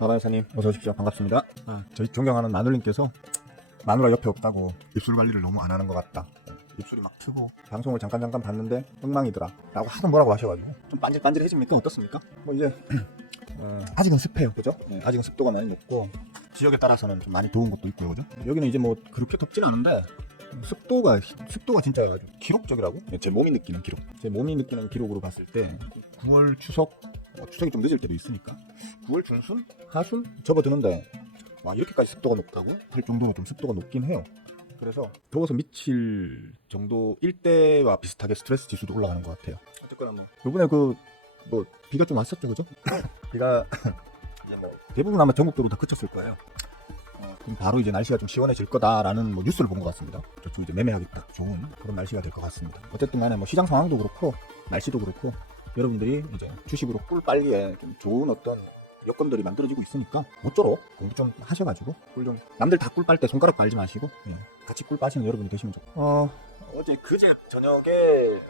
마마여사님 어서 오십시오. 반갑습니다. 저희 존경하는 마눌님께서 마누라 옆에 없다고 입술 관리를 너무 안 하는 것 같다. 입술이 막 트고 방송을 잠깐 봤는데 엉망이더라 라고 하도 뭐라고 하셔가지고 좀 반질반질해집니까? 어떻습니까? 뭐 이제 아직은 습해요, 그죠? 아직은 습도가 많이 높고 지역에 따라서는 좀 많이 더운 것도 있고요, 그죠? 여기는 이제 뭐 그렇게 덥진 않은데 습도가 진짜 아주 기록적이라고? 제 몸이 느끼는 기록. 제 몸이 느끼는 기록으로 봤을 때 9월 추석, 추석이 좀 늦을 때도 있으니까 9월 중순, 하순 접어드는데 와, 이렇게까지 습도가 높다고 할 정도로 좀 습도가 높긴 해요. 그래서 더워서 미칠 정도일 때와 비슷하게 스트레스 지수도 올라가는 것 같아요. 어쨌거나 뭐 요번에 비가 좀 왔었죠, 그죠? 비가 이제 뭐 대부분 아마 전국적으로 다 그쳤을 거예요. 그럼 바로 이제 날씨가 좀 시원해질 거다라는 뭐 뉴스를 본 것 같습니다. 저쪽 이제 매매하기 딱 좋은 그런 날씨가 될 것 같습니다. 어쨌든 간에 뭐 시장 상황도 그렇고 날씨도 그렇고 여러분들이 이제 주식으로 꿀 빨기에 좀 좋은 어떤 여건들이 만들어지고 있으니까 모쪼록 공부 좀 하셔가지고 꿀 좀 남들 다 꿀 빨 때 손가락 빨지 마시고 같이 꿀 빠시는 여러분이 되시면 좋고 어제 그제 저녁에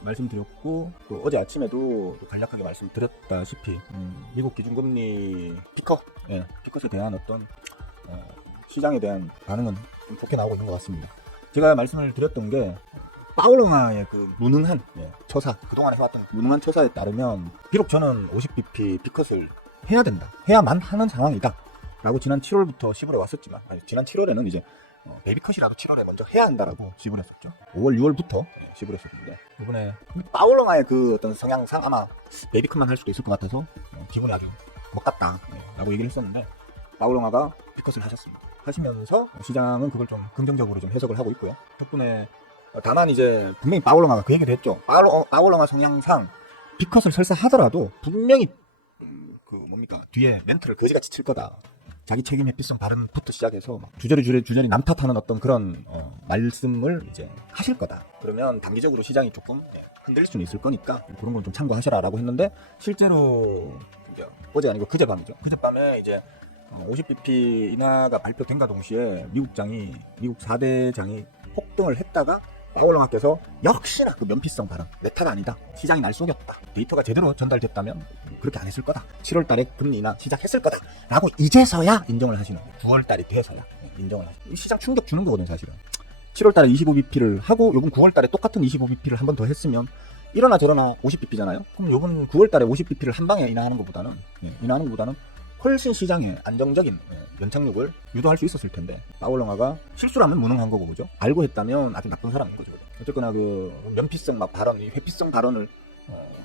말씀드렸고 또 어제 아침에도 또 간략하게 말씀드렸다시피 미국 기준금리 피컷에 대한 어떤 시장에 대한 반응은 좀 좋게 나오고 있는 것 같습니다. 제가 말씀을 드렸던 게 파월러의 그 무능한 처사, 그동안 해왔던 무능한 처사에 따르면 비록 저는 50bp 피컷을 해야 된다, 해야만 하는 상황이다 라고 지난 7월부터 시불해 왔었지만 지난 7월에는 이제 베이비컷이라도 7월에 먼저 해야 한다라고 시불 했었죠. 5월, 6월부터 시불 했었는데 이번에 파월러의 그 어떤 성향상 아마 베이비컷만 할 수도 있을 것 같아서 기분이 아주 먹같다 라고 얘기를 했었는데 파월러가 피컷을 하시면서 시장은 그걸 좀 긍정적으로 좀 해석을 하고 있고요. 덕분에 다만 이제 분명히 파월러가 그 얘기도 했죠. 파월러가 성향상 피컷을 설사 하더라도 분명히 뒤에 멘트를 거지같이 칠 거다. 자기 책임 회피성 발언부터 시작해서 주저리 남탓하는 어떤 그런 말씀을 이제 하실 거다. 그러면 단기적으로 시장이 조금 흔들릴 수는 있을 거니까 그런 건 좀 참고하셔라라고 했는데 실제로 이제 어제 아니고 그제밤이죠. 그제밤에 이제 50bp 인하가 발표된과 동시에 미국 4대장이 폭등을 했다가 파월러가께서 역시나 그 면피성 발언, 내 탓 아니다, 시장이 날 속였다, 데이터가 제대로 전달됐다면 그렇게 안 했을 거다, 7월달에 금리 인하 시작했을 거다 라고 이제서야 인정을 하시는 거예요. 9월달이 돼서야 인정을 하시는 거예요. 시장 충격 주는 거거든요 사실은. 7월달에 25bp를 하고 요번 9월달에 똑같은 25bp를 한 번 더 했으면 이러나 저러나 50bp잖아요. 그럼 요번 9월달에 50bp를 한 방에 인하하는 것보다는 훨씬 시장에 안정적인 연착륙을 유도할 수 있었을 텐데 파월러가 실수라면 무능한 거고, 그죠? 알고 했다면 아주 나쁜 사람인 거죠. 어쨌거나 그 면피성 발언, 회피성 발언을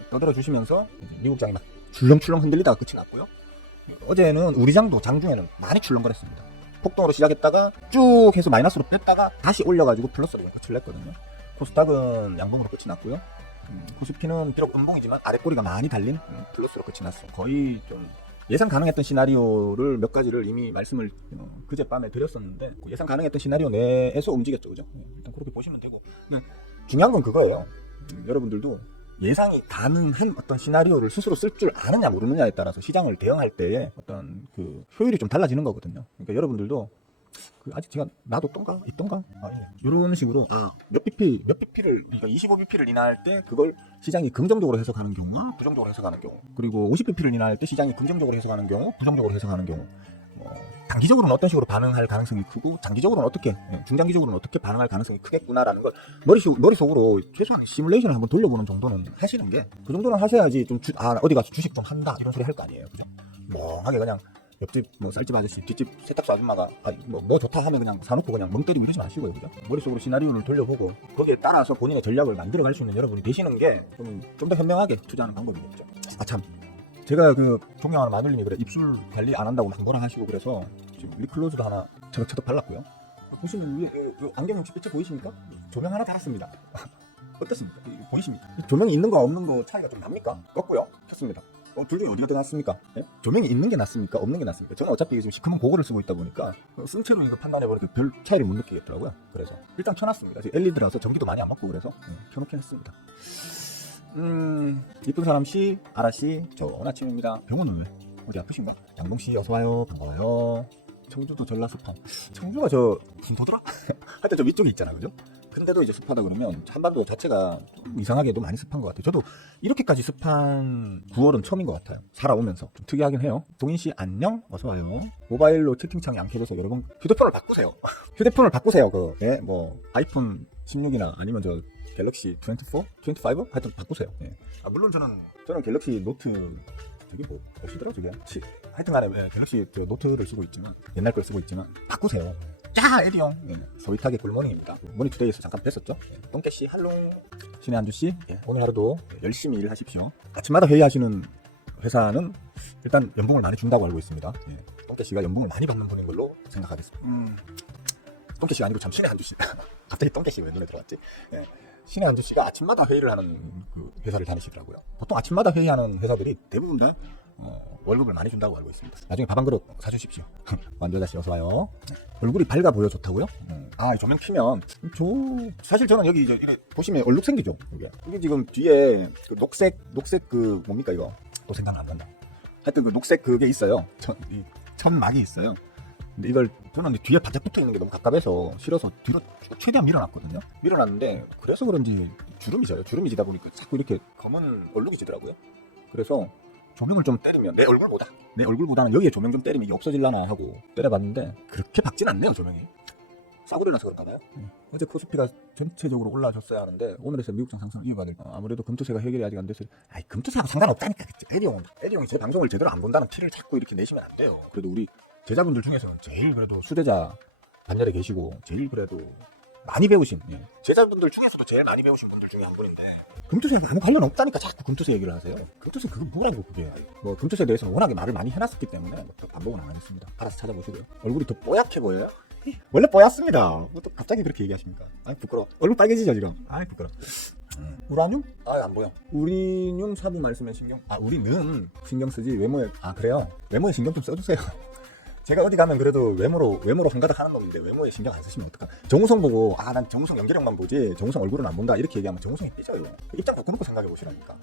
떠들어 주시면서 미국장이 막 출렁출렁 흔들리다가 끝이 났고요. 어제는 우리 장중에는 많이 출렁거렸습니다. 폭등으로 시작했다가 쭉 해서 마이너스로 뺐다가 다시 올려가지고 플러스로 끝을 냈거든요. 코스닥은 양봉으로 끝이 났고요. 코스피는 비록 음봉이지만 아랫꼬리가 많이 달린 플러스로 끝이 났어요. 거의 좀 예상 가능했던 시나리오를 몇 가지를 이미 말씀을 그제밤에 드렸었는데 예상 가능했던 시나리오 내에서 움직였죠, 그죠? 일단 그렇게 보시면 되고 중요한 건 그거예요. 여러분들도 예상이 가능한 어떤 시나리오를 스스로 쓸 줄 아느냐 모르느냐에 따라서 시장을 대응할 때의 어떤 그 효율이 좀 달라지는 거거든요. 그러니까 여러분들도 아직 제가 있던가 이런 식으로 몇 bp를 그러니까 25bp를 인하할 때 그걸 시장이 긍정적으로 해석하는 경우와 부정적으로 해석하는 경우, 그리고 50bp를 인하할 때 시장이 긍정적으로 해석하는 경우, 부정적으로 해석하는 경우, 단기적으로는 어떤 식으로 반응할 가능성이 크고 장기적으로는 어떻게, 중장기적으로는 어떻게 반응할 가능성이 크겠구나라는 걸 머릿속으로 최소한 시뮬레이션을 한번 돌려보는 정도는 하시는 게, 그 정도는 하셔야지 좀 어디 가서 주식 좀 한다 이런 소리 할 거 아니에요, 그죠? 멍하게 그냥 옆집 쌀집 아저씨, 뒷집 세탁소 아줌마가 뭐 좋다 하면 그냥 사놓고 그냥 멍 때리고 이러지 마시고요, 그죠? 머릿속으로 시나리오를 돌려보고 거기에 따라서 본인의 전략을 만들어갈 수 있는 여러분이 되시는 게 좀 더 현명하게 투자하는 방법이겠죠. 참, 제가 그 존경하는 마눌님이 그래 입술 관리 안 한다고 막 뭐라 하시고 그래서 지금 립클로즈도 하나 처덕처덕 발랐고요. 보시면 위에 안경 혹시 보이십니까? 조명 하나 달았습니다. 어떻습니까? 보이십니까? 조명이 있는 거 없는 거 차이가 좀 납니까? 껐고요, 켰습니다. 둘 중에 어디가 더 낫습니까? 조명이 있는 게 낫습니까? 없는 게 낫습니까? 저는 어차피 지금 시커먼 고글을 쓰고 있다 보니까 쓴 채로 이거 판단해보니까 별 차이를 못 느끼겠더라고요. 그래서 일단 켜놨습니다. 지금 LED라서 전기도 많이 안 먹고 그래서 켜놓긴 했습니다. 이쁜 사람씨, 아라씨, 좋은 아침입니다. 병원은 왜? 어디 아프신가? 양봉씨 어서와요. 반가워요. 청주도 전라수판. 청주가 저 군도더라? 하여튼 저 위쪽에 있잖아, 그죠? 근데도 이제 습하다 그러면 한반도 자체가 좀 이상하게도 많이 습한 것 같아요. 저도 이렇게까지 습한 9월은 처음인 것 같아요. 살아오면서 좀 특이하긴 해요. 동인 씨 안녕, 어서 와요. 모바일로 채팅창이 안 켜져서 여러분 휴대폰을 바꾸세요. 휴대폰을 바꾸세요. 뭐 아이폰 16이나 아니면 저 갤럭시 24, 25 하여튼 바꾸세요. 예. 물론 저는 갤럭시 노트 저게 뭐 없이더라 저게. 하여튼간에 갤럭시 노트를 쓰고 있지만 옛날 걸 쓰고 있지만 바꾸세요. 자, 에디형. 서윗하게 굿모닝입니다. 모닝투데이에서 잠깐 뵀었죠. 똥개씨, 할롱. 신의 한주씨, 오늘 하루도 열심히 일하십시오. 아침마다 회의하시는 회사는 일단 연봉을 많이 준다고 알고 있습니다. 똥개씨가 연봉을 많이 받는 분인 걸로 생각하겠습니다. 똥개씨가 아니고 참 신의 한주씨. 갑자기 똥개씨 왜 눈에 들어왔지? 신의 한주씨가 아침마다 회의를 하는 그 회사를 다니시더라고요. 보통 아침마다 회의하는 회사들이 대부분 다 월급을 많이 준다고 알고 있습니다. 나중에 밥 한 그릇 사주십시오. 완전다시 어서 와요. 얼굴이 밝아 보여 좋다고요? 조명 켜면 사실 저는 여기 이제 이렇게 보시면 얼룩 생기죠. 이게 지금 뒤에 그 녹색 그 뭡니까 이거? 또 생각 안 난다. 하여튼 그 녹색 그게 있어요. 천막이 있어요. 근데 이걸 저는 뒤에 바짝 붙어 있는 게 너무 갑갑해서 싫어서 뒤로 최대한 밀어놨거든요. 밀어놨는데 그래서 그런지 주름이 져요. 주름이 지다 보니까 자꾸 이렇게 검은 얼룩이 지더라고요. 그래서 조명을 좀 때리면 내 얼굴보다는 여기에 조명 좀 때리면 이게 없어질라나 하고 때려봤는데 그렇게 밝진 않네요. 조명이 싸구려 나서 그런가 봐요. 어제 코스피가 전체적으로 올라졌어야 하는데 오늘에서 미국장 상승 이어받을 아무래도 금투세가 해결이 아직 안 돼서 금투세하고 상관없다니까. 에디형이 제 방송을 제대로 안 본다는 티를 자꾸 이렇게 내시면 안 돼요. 그래도 우리 제자분들 중에서는 제일 그래도 수제자 반열에 계시고 제일 그래도 많이 배우신 제자분들 중에서도 제일 많이 배우신 분들 중에 한 분인데 금투세하고 아무 관련 없다니까 자꾸 금투세 얘기를 하세요. 금투세 그거 뭐라고 그게. 뭐 금투세에 대해서는 워낙에 말을 많이 해놨었기 때문에 더 반복은 안 하겠습니다. 알아서 찾아보시고요. 얼굴이 더 뽀얗게 보여요? 원래 뽀얗습니다. 또 갑자기 그렇게 얘기하십니까? 부끄러워. 얼굴 빨개지죠 지금? 부끄러워. 우라늄? 안 보여. 우리뇽 사부 말씀에 우리는 신경 쓰지 외모에 그래요? 외모에 신경 좀 써주세요. 제가 어디 가면 그래도 외모로 한가득 하는 놈인데 외모에 신경 안 쓰시면 어떡하. 정우성 보고 난 정우성 연기력만 보지 정우성 얼굴은 안 본다 이렇게 얘기하면 정우성이 삐져요. 입장 바꿔놓고 생각해 보시라니까.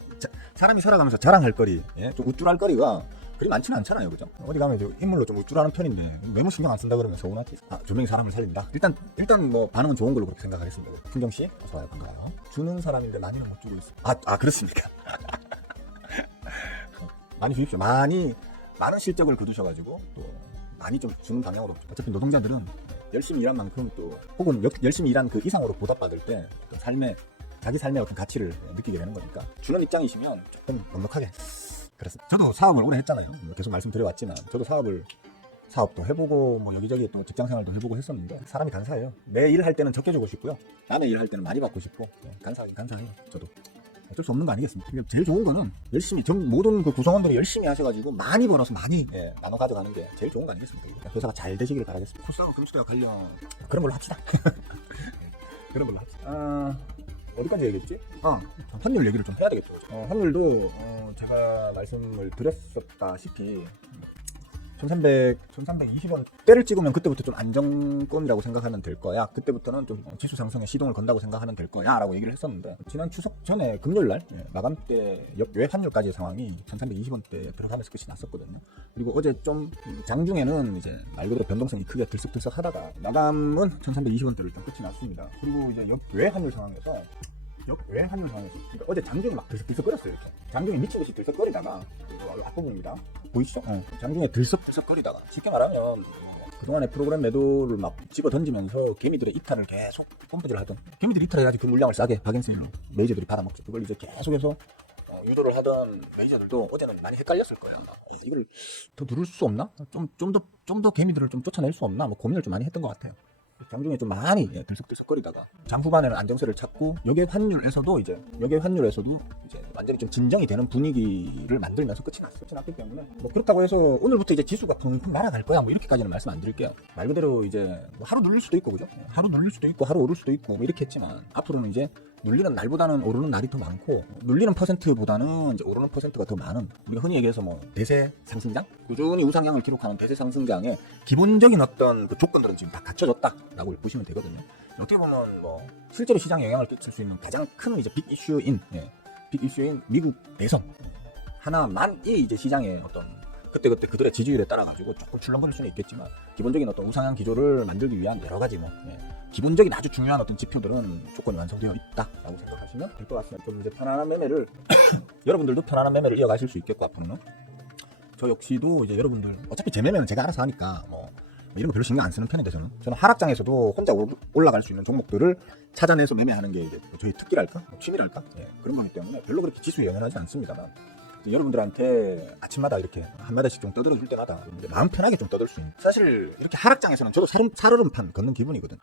사람이 살아가면서 자랑할 거리, 좀 우쭐할 거리가 그리 많지는 않잖아요, 그죠? 어디 가면 이제 인물로 좀 우쭐하는 편인데 외모 신경 안 쓴다 그러면 서운하지. 조명이 사람을 살린다. 일단 뭐 반응은 좋은 걸로 그렇게 생각하겠습니다. 순경 씨, 어서 와요, 반가워요. 주는 사람인데 많이는 못 주고 있어. 그렇습니까? 많이 주십시오. 많은 실적을 거두셔가지고 또 많이 좀 주는 방향으로. 어차피 노동자들은 열심히 일한 만큼 또 혹은 열심히 일한 그 이상으로 보답받을 때 자기 삶의 어떤 가치를 느끼게 되는 거니까 주는 입장이시면 조금 넉넉하게. 그렇습니다. 저도 사업을 오래 했잖아요. 계속 말씀드려왔지만 저도 사업도 해보고 뭐 여기저기 또 직장생활도 해보고 했었는데 사람이 간사해요. 내 일할 때는 적게 주고 싶고요. 남의 일할 때는 많이 받고 싶고 간사해요. 저도 어쩔 수 없는 거 아니겠습니까? 제일 좋은 거는 열심히 모든 그 구성원들이 열심히 하셔가지고 많이 벌어서 많이 나눠 가져가는 게 제일 좋은 거 아니겠습니까? 회사가 잘 되시길 바라겠습니다. 코스하고 금수대와 관련 그런 걸로 합시다. 그런 걸로 합시다. 어디까지 얘기했지? 환율 얘기를 좀 해야 되겠죠. 환율도 제가 말씀을 드렸었다시피 1320원 때를 찍으면 그때부터 좀 안정권이라고 생각하면 될 거야. 그때부터는 좀 지수 상승에 시동을 건다고 생각하면 될 거야 라고 얘기를 했었는데 지난 추석 전에 금요일날 마감 때 역외 환율까지의 상황이 1320원대에 들어가면서 끝이 났었거든요. 그리고 어제 좀 장중에는 이제 말 그대로 변동성이 크게 들썩들썩 하다가 마감은 1320원대를 좀 끝이 났습니다. 그리고 이제 역외 환율 상황에서 그러니까 어제 장중에 막 들썩들썩거렸어요. 이렇게 장중에 미치듯이 들썩거리다가 앞부분입니다. 보이시죠? 장중에 들썩들썩거리다가 쉽게 말하면 그동안에 프로그램 매도를 막 집어 던지면서 개미들의 이탈을 계속 펌프질을 하던 개미들이 이탈해야지 그 물량을 싸게 박앤세일로 메이저들이 받아먹죠. 그걸 이제 계속해서 유도를 하던 메이저들도 어제는 많이 헷갈렸을 거야. 이걸 더 누를 수 없나? 좀 더 개미들을 좀 쫓아낼 수 없나? 뭐 고민을 좀 많이 했던 것 같아요. 장중에 좀 많이 들썩들썩거리다가 장 후반에는 안정세를 찾고 여기에 환율에서도 이제 완전히 좀 진정이 되는 분위기를 만들면서 끝이 났기 때문에 뭐 그렇다고 해서 오늘부터 이제 지수가 펑펑 날아갈 거야 뭐 이렇게까지는 말씀 안 드릴게요. 말 그대로 이제 뭐 하루 눌릴 수도 있고 그죠? 하루 눌릴 수도 있고 하루 오를 수도 있고 뭐 이렇게 했지만 앞으로는 이제 눌리는 날보다는 오르는 날이 더 많고 눌리는 퍼센트보다는 이제 오르는 퍼센트가 더 많은 우리가 흔히 얘기해서 뭐 대세 상승장 꾸준히 우상향을 기록하는 대세 상승장의 기본적인 어떤 그 조건들은 지금 다 갖춰졌다라고 보시면 되거든요. 어떻게 보면 뭐 실제로 시장에 영향을 끼칠 수 있는 가장 큰 이제 빅 이슈인 미국 대선 하나만이 이제 시장에 어떤 그때그때 그들의 지지율에 따라가지고 조금 출렁거릴 수는 있겠지만 기본적인 어떤 우상향 기조를 만들기 위한 여러 가지 기본적인 아주 중요한 어떤 지표들은 조건이 완성되어 있다라고 생각하시면 될 것 같습니다. 좀 이제 편안한 매매를 여러분들도 편안한 매매를 이어가실 수 있겠고 앞으로는 저 역시도 이제 여러분들 어차피 제 매매는 제가 알아서 하니까 이런 거 별로 신경 안 쓰는 편인데 저는 하락장에서도 혼자 올라갈 수 있는 종목들을 찾아내서 매매하는 게 이제 저희 특기랄까 취미랄까 그런 거기 때문에 별로 그렇게 지수에 연연하지 않습니다만 여러분들한테 아침마다 이렇게 한마디씩 좀 떠들어 줄 때마다 마음 편하게 좀 떠들 수 있는 사실 이렇게 하락장에서는 저도 살얼음판 걷는 기분이거든.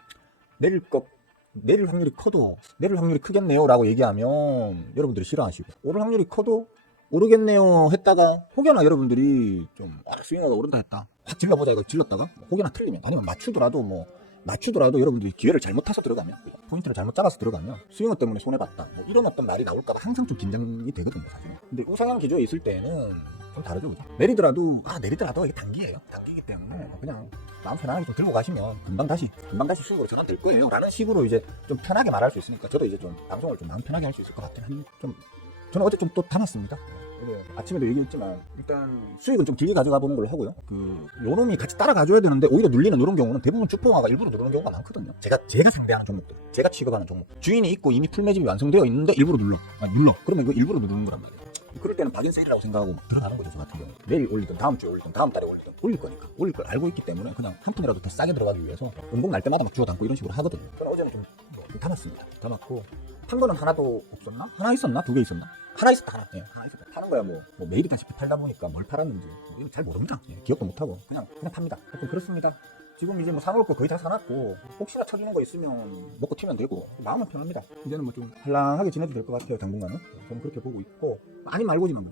내릴 확률이 커도 내릴 확률이 크겠네요 라고 얘기하면 여러분들이 싫어하시고 오를 확률이 커도 오르겠네요 했다가 혹여나 여러분들이 좀 스윙어가 오른다 했다 확 질러보자 이거 질렀다가 혹여나 틀리면 아니면 맞추더라도 여러분들이 기회를 잘못 타서 들어가면 포인트를 잘못 잡아서 들어가면 스윙어 때문에 손해봤다 이런 어떤 말이 나올까봐 항상 좀 긴장이 되거든요 사실은. 근데 우상향 기조에 있을 때는 좀 다르죠 그죠? 내리더라도 이게 단기예요. 단기이기 때문에 그냥 마음 편하게 좀 들고 가시면 금방 다시 수익으로 전환될 거예요 라는 식으로 이제 좀 편하게 말할 수 있으니까 저도 이제 좀 방송을 좀 마음 편하게 할 수 있을 것 같아요. 저는 어제 좀 또 담았습니다. 아침에도 얘기했지만 일단 수익은 좀 길게 가져가 보는 걸로 하고요. 요놈이 같이 따라가줘야 되는데 오히려 눌리는 이런 경우는 대부분 주포화가 일부러 누르는 경우가 많거든요. 제가 상대하는 종목들, 제가 취급하는 종목 주인이 있고 이미 풀매집이 완성되어 있는데 일부러 눌러 그러면 이거 일부러 누르는 거란 말이에요. 그럴 때는 박인세일이라고 생각하고 들어가는 거죠. 저 같은 경우 내일 올리든 다음 주에 올리든 다음 달에 올리든 올릴 거니까 올릴 걸 알고 있기 때문에 그냥 한 푼이라도 더 싸게 들어가기 위해서 음봉 날 때마다 막 주워 담고 이런 식으로 하거든요. 저는 어제는 좀 담았습니다. 담았고 판 거는 하나도 없었나? 하나 있었나? 두 개 있었나? 하나 있었다. 하나 있었다. 파는 거야 매일이다시피 팔다 보니까 뭘 팔았는지 잘 모릅니다. 기억도 못하고 그냥 팝니다. 하여튼 그렇습니다. 지금 이제 사놓을 거 거의 다 사놨고 혹시나 쳐지는 거 있으면 먹고 튀면 되고 마음은 편합니다. 이제는 좀 한량하게 지내도 될 것 같아요. 당분간은 저는 그렇게 보고 있고 아니 말고지만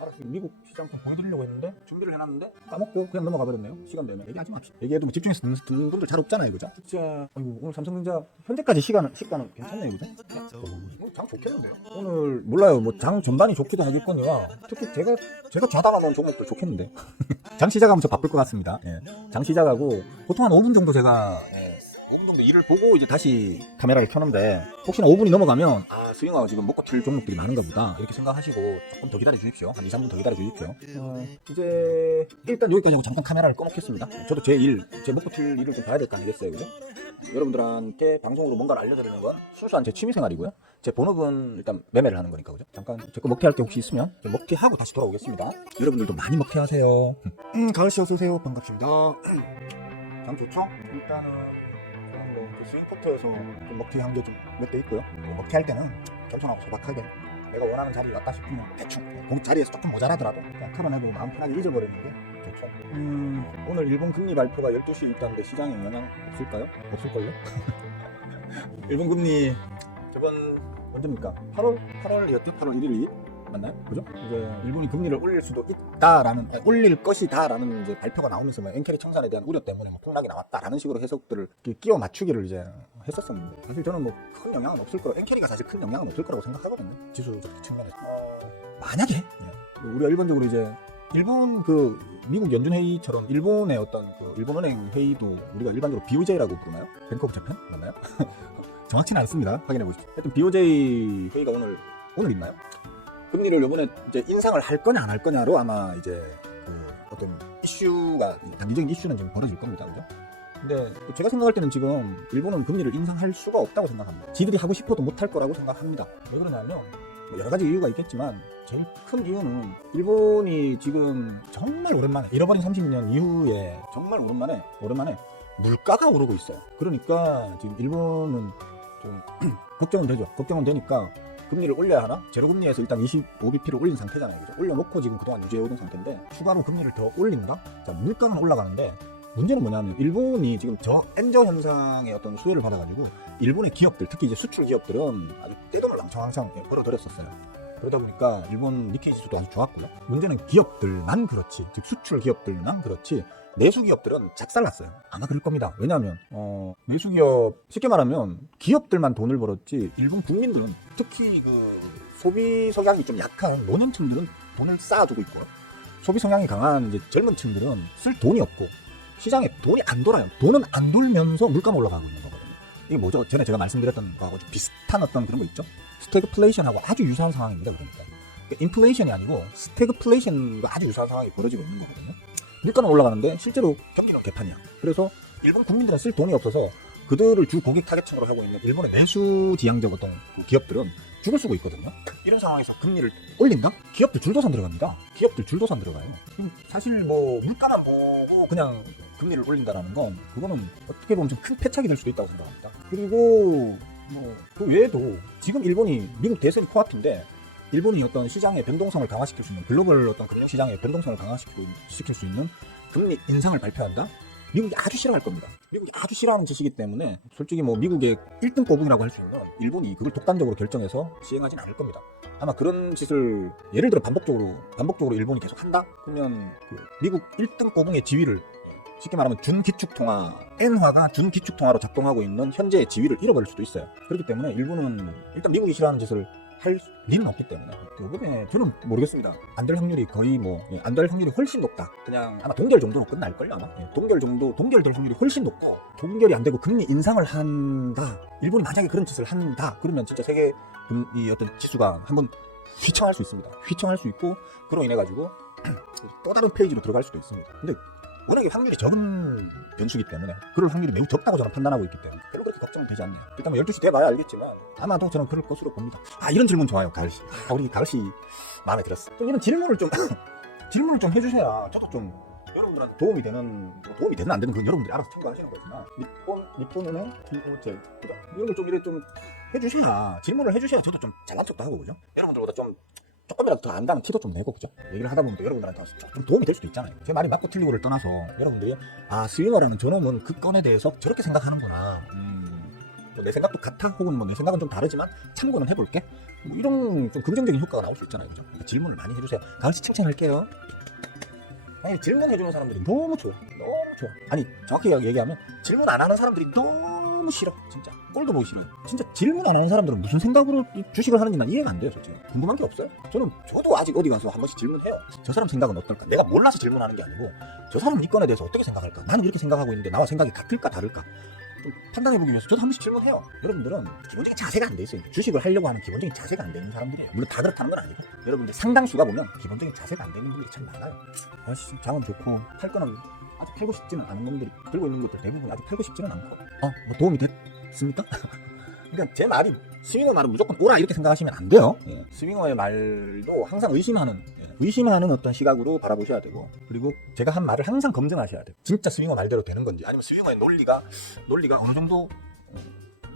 알았어. 미국 시장 좀 보여드리려고 했는데 준비를 해놨는데 까먹고 그냥 넘어가 버렸네요. 시간 되면 얘기하지 맙시다. 얘기해도 집중해서 듣는 분들 잘 없잖아요, 그죠? 진짜 오늘 삼성전자 현재까지 시가는 괜찮네요, 그죠? 장 좋겠는데요. 오늘 몰라요, 장 전반이 좋기도 하겠거니와 특히 제가 좌담아 놓은 종목들 좋겠는데 장 시작하면 저 바쁠 것 같습니다. 장 시작하고 보통 한 5분 정도 제가 5분 정도 일을 보고 이제 다시 카메라를 켜는데 혹시나 5분이 넘어가면 스윙하고 지금 먹고 틀 종목들이 많은가 보다 이렇게 생각하시고 조금 더 기다려 주십시오. 한 2, 3분 더 기다려 주십시오. 이제 일단 여기까지 하고 잠깐 카메라를 꺼놓겠습니다. 저도 제 먹고 틀 일을 좀 봐야 될 거 아니겠어요, 그죠? 여러분들한테 방송으로 뭔가를 알려드리는 건 순수한 제 취미생활이고요. 제 본업은 일단 매매를 하는 거니까, 그죠? 잠깐 제 거 먹튀할 게 혹시 있으면 먹튀하고 다시 돌아오겠습니다. 여러분들도 많이 먹튀하세요. 가을씨 어서오세요. 반갑습니다. 장 좋죠? 일단은 스윙포트에서 좀 먹튀한 게 좀 몇 대 있고요. 먹튀할 때는 겸손하고 소박하게 내가 원하는 자리에 왔다 싶으면 대충 자리에서 조금 모자라더라도 그냥 털어내고 마음 편하게 잊어버리는 게 좋죠. 오늘 일본 금리 발표가 12시에 있다는데 시장에 영향 없을까요? 없을걸요? 일본 금리 저번 언제입니까? 8월이었죠? 8월 1일이 맞나요? 그죠? 이제 일본이 금리를 올릴 수도 있다라는 올릴 것이다라는 이제 발표가 나오면서 엔캐리 청산에 대한 우려 때문에 폭락이 나왔다라는 식으로 해석들을 끼워 맞추기를 이제 했었었는데 사실 저는 큰 영향은 없을 거라고 엔캐리가 사실 큰 영향은 없을 거라고 생각하거든요. 지수적 측면에서 만약에 우리가 일반적으로 이제 일본 미국 연준 회의처럼 일본의 어떤 일본은행 회의도 우리가 일반적으로 BOJ라고 부르나요? 뱅크 오브 재팬 맞나요? 정확치는 않습니다. 확인해 보십시오. 하여튼 BOJ 회의가 오늘 있나요? 금리를 이번에 이제 인상을 할 거냐 안 할 거냐로 아마 이제 어떤 이슈가 단기적인 이슈는 지금 벌어질 겁니다, 그죠? 근데 제가 생각할 때는 지금 일본은 금리를 인상할 수가 없다고 생각합니다. 지들이 하고 싶어도 못할 거라고 생각합니다. 왜 그러냐면 여러 가지 이유가 있겠지만 제일 큰 이유는 일본이 지금 정말 오랜만에 잃어버린 30년 이후에 정말 오랜만에 물가가 오르고 있어요. 그러니까 지금 일본은 좀 걱정은 되니까 금리를 올려야 하나? 제로금리에서 일단 25bp를 올린 상태잖아요. 그죠? 올려놓고 지금 그동안 유지해오던 상태인데 추가로 금리를 더 올린다? 자, 물가는 올라가는데 문제는 뭐냐면 일본이 지금 저 엔저 현상의 어떤 수혜를 받아가지고 일본의 기업들, 특히 이제 수출 기업들은 아주 떼돈을랑청 항상 벌어들였었어요. 그러다 보니까 일본 니케이 지수도 아주 좋았고요. 문제는 기업들만 그렇지, 즉 수출 기업들만 그렇지 내수 기업들은 작살났어요. 아마 그럴 겁니다. 왜냐하면 내수 기업 쉽게 말하면 기업들만 돈을 벌었지 일본 국민들은 특히 소비 성향이 좀 약한 노년층들은 돈을 쌓아두고 있고요. 소비 성향이 강한 이제 젊은 층들은 쓸 돈이 없고 시장에 돈이 안 돌아요. 돈은 안 돌면서 물가가 올라가고 있는 거거든요. 이게 뭐죠? 전에 제가 말씀드렸던 거하고 좀 비슷한 어떤 그런 거 있죠? 스태그플레이션하고 아주 유사한 상황입니다. 그러니까 인플레이션이 아니고 스태그플레이션과 아주 유사한 상황이 벌어지고 있는 거거든요. 물가는 올라가는데 실제로 경기는 개판이야. 그래서 일본 국민들은 쓸 돈이 없어서 그들을 주 고객 타겟층으로 하고 있는 일본의 내수 지향적 어떤 그 기업들은 죽을 쓰고 있거든요. 이런 상황에서 금리를 올린다? 기업들 줄도산 들어갑니다. 기업들 줄도산 들어가요. 사실 뭐 물가만 보고 그냥 금리를 올린다라는 건 그거는 어떻게 보면 좀 큰 패착이 될 수도 있다고 생각합니다. 그리고 뭐 그 외에도 지금 일본이 미국 대선이 코앞인데 일본이 어떤 시장의 변동성을 강화시킬 수 있는 글로벌 어떤 금융 시장의 변동성을 강화시킬 수 있는 금리 인상을 발표한다? 미국이 아주 싫어할 겁니다. 미국이 아주 싫어하는 짓이기 때문에 솔직히 뭐 미국의 1등 꼬붕이라고 할 수 있는 일본이 그걸 독단적으로 결정해서 시행하진 않을 겁니다. 아마 그런 짓을 예를 들어 반복적으로 일본이 계속 한다? 그러면 그 미국 1등 꼬붕의 지위를 쉽게 말하면 준기축통화, 엔화가 준기축통화로 작동하고 있는 현재의 지위를 잃어버릴 수도 있어요. 그렇기 때문에 일본은 일단 미국이 싫어하는 짓을 할 리는 없기 때문에 이번에 저는 모르겠습니다. 안 될 확률이 거의 안 될 확률이 훨씬 높다. 그냥 아마 동결 정도로 끝날걸요 아마. 동결될 확률이 훨씬 높고 동결이 안 되고 금리 인상을 한다. 일본이 만약에 그런 짓을 한다. 그러면 진짜 세계 이 어떤 지수가 한번 휘청할 수 있습니다. 휘청할 수 있고 그로 인해 가지고 또 다른 페이지로 들어갈 수도 있습니다. 근데 워낙에 확률이 적은 변수기 때문에 그럴 확률이 매우 적다고 저는 판단하고 있기 때문에 별로 그렇게 걱정은 되지 않네요. 일단 뭐 12시 돼봐야 알겠지만 아마도 저는 그럴 것으로 봅니다. 이런 질문 좋아요, 가을씨. 우리 가을씨 마음에 들었어. 좀 이런 질문을 좀 해주셔야 저도 좀 여러분들한테 도움이 되는 안 되는 건 여러분들이 알아서 참고하시는 거지만 니폰은행 TOJ 이런 걸 좀 이래 좀 해주셔야 질문을 해주셔야 저도 좀 잘난 척도 하고 그죠? 여러분들보다 좀 조금이라도 더 안다는 티도 좀 내고 그죠? 얘기를 하다 보면 또 여러분들한테 좀 도움이 될 수도 있잖아요. 제 말이 맞고 틀리고를 떠나서 여러분들이 스윙어라는 저놈은 그 건에 대해서 저렇게 생각하는구나. 뭐 내 생각도 같아 혹은 뭐 내 생각은 좀 다르지만 참고는 해볼게. 뭐 이런 좀 긍정적인 효과가 나올 수 있잖아요, 그죠? 그러니까 질문을 많이 해주세요. 가을씨 칭찬할게요. 아니 질문해주는 사람들이 너무 좋아. 아니 정확히 얘기하면 질문 안 하는 사람들이 너무 싫어. 진짜 꼴도 보기 싫어요. 진짜 질문 안 하는 사람들은 무슨 생각으로 주식을 하는지 난 이해가 안 돼요. 솔직히 궁금한 게 없어요. 저도 아직 어디 가서 한 번씩 질문해요. 저 사람 생각은 어떨까? 내가 몰라서 질문하는 게 아니고 저 사람은 이 건에 대해서 어떻게 생각할까? 나는 이렇게 생각하고 있는데 나와 생각이 같을까 다를까? 좀 판단해보기 위해서 저도 한 번씩 질문해요. 여러분들은 기본적인 자세가 안 돼 있어요. 주식을 하려고 하는 기본적인 자세가 안 되는 사람들이에요. 물론 다 그렇다는 건 아니고 여러분들 상당수가 보면 기본적인 자세가 안 되는 분들이 참 많아요. 장은 좋고 팔 거는 아직 팔고 싶지는 않은 놈들이 들고 있는 것들 대부분 아직 팔고 싶지는 않고 뭐 도움이 됐습니까? 그러니까 제 말이 스윙어 말은 무조건 오라 이렇게 생각하시면 안 돼요. 스윙어의 말도 항상 의심하는 어떤 시각으로 바라보셔야 되고 그리고 제가 한 말을 항상 검증하셔야 돼요. 진짜 스윙어 말대로 되는 건지 아니면 스윙어의 논리가 어느 정도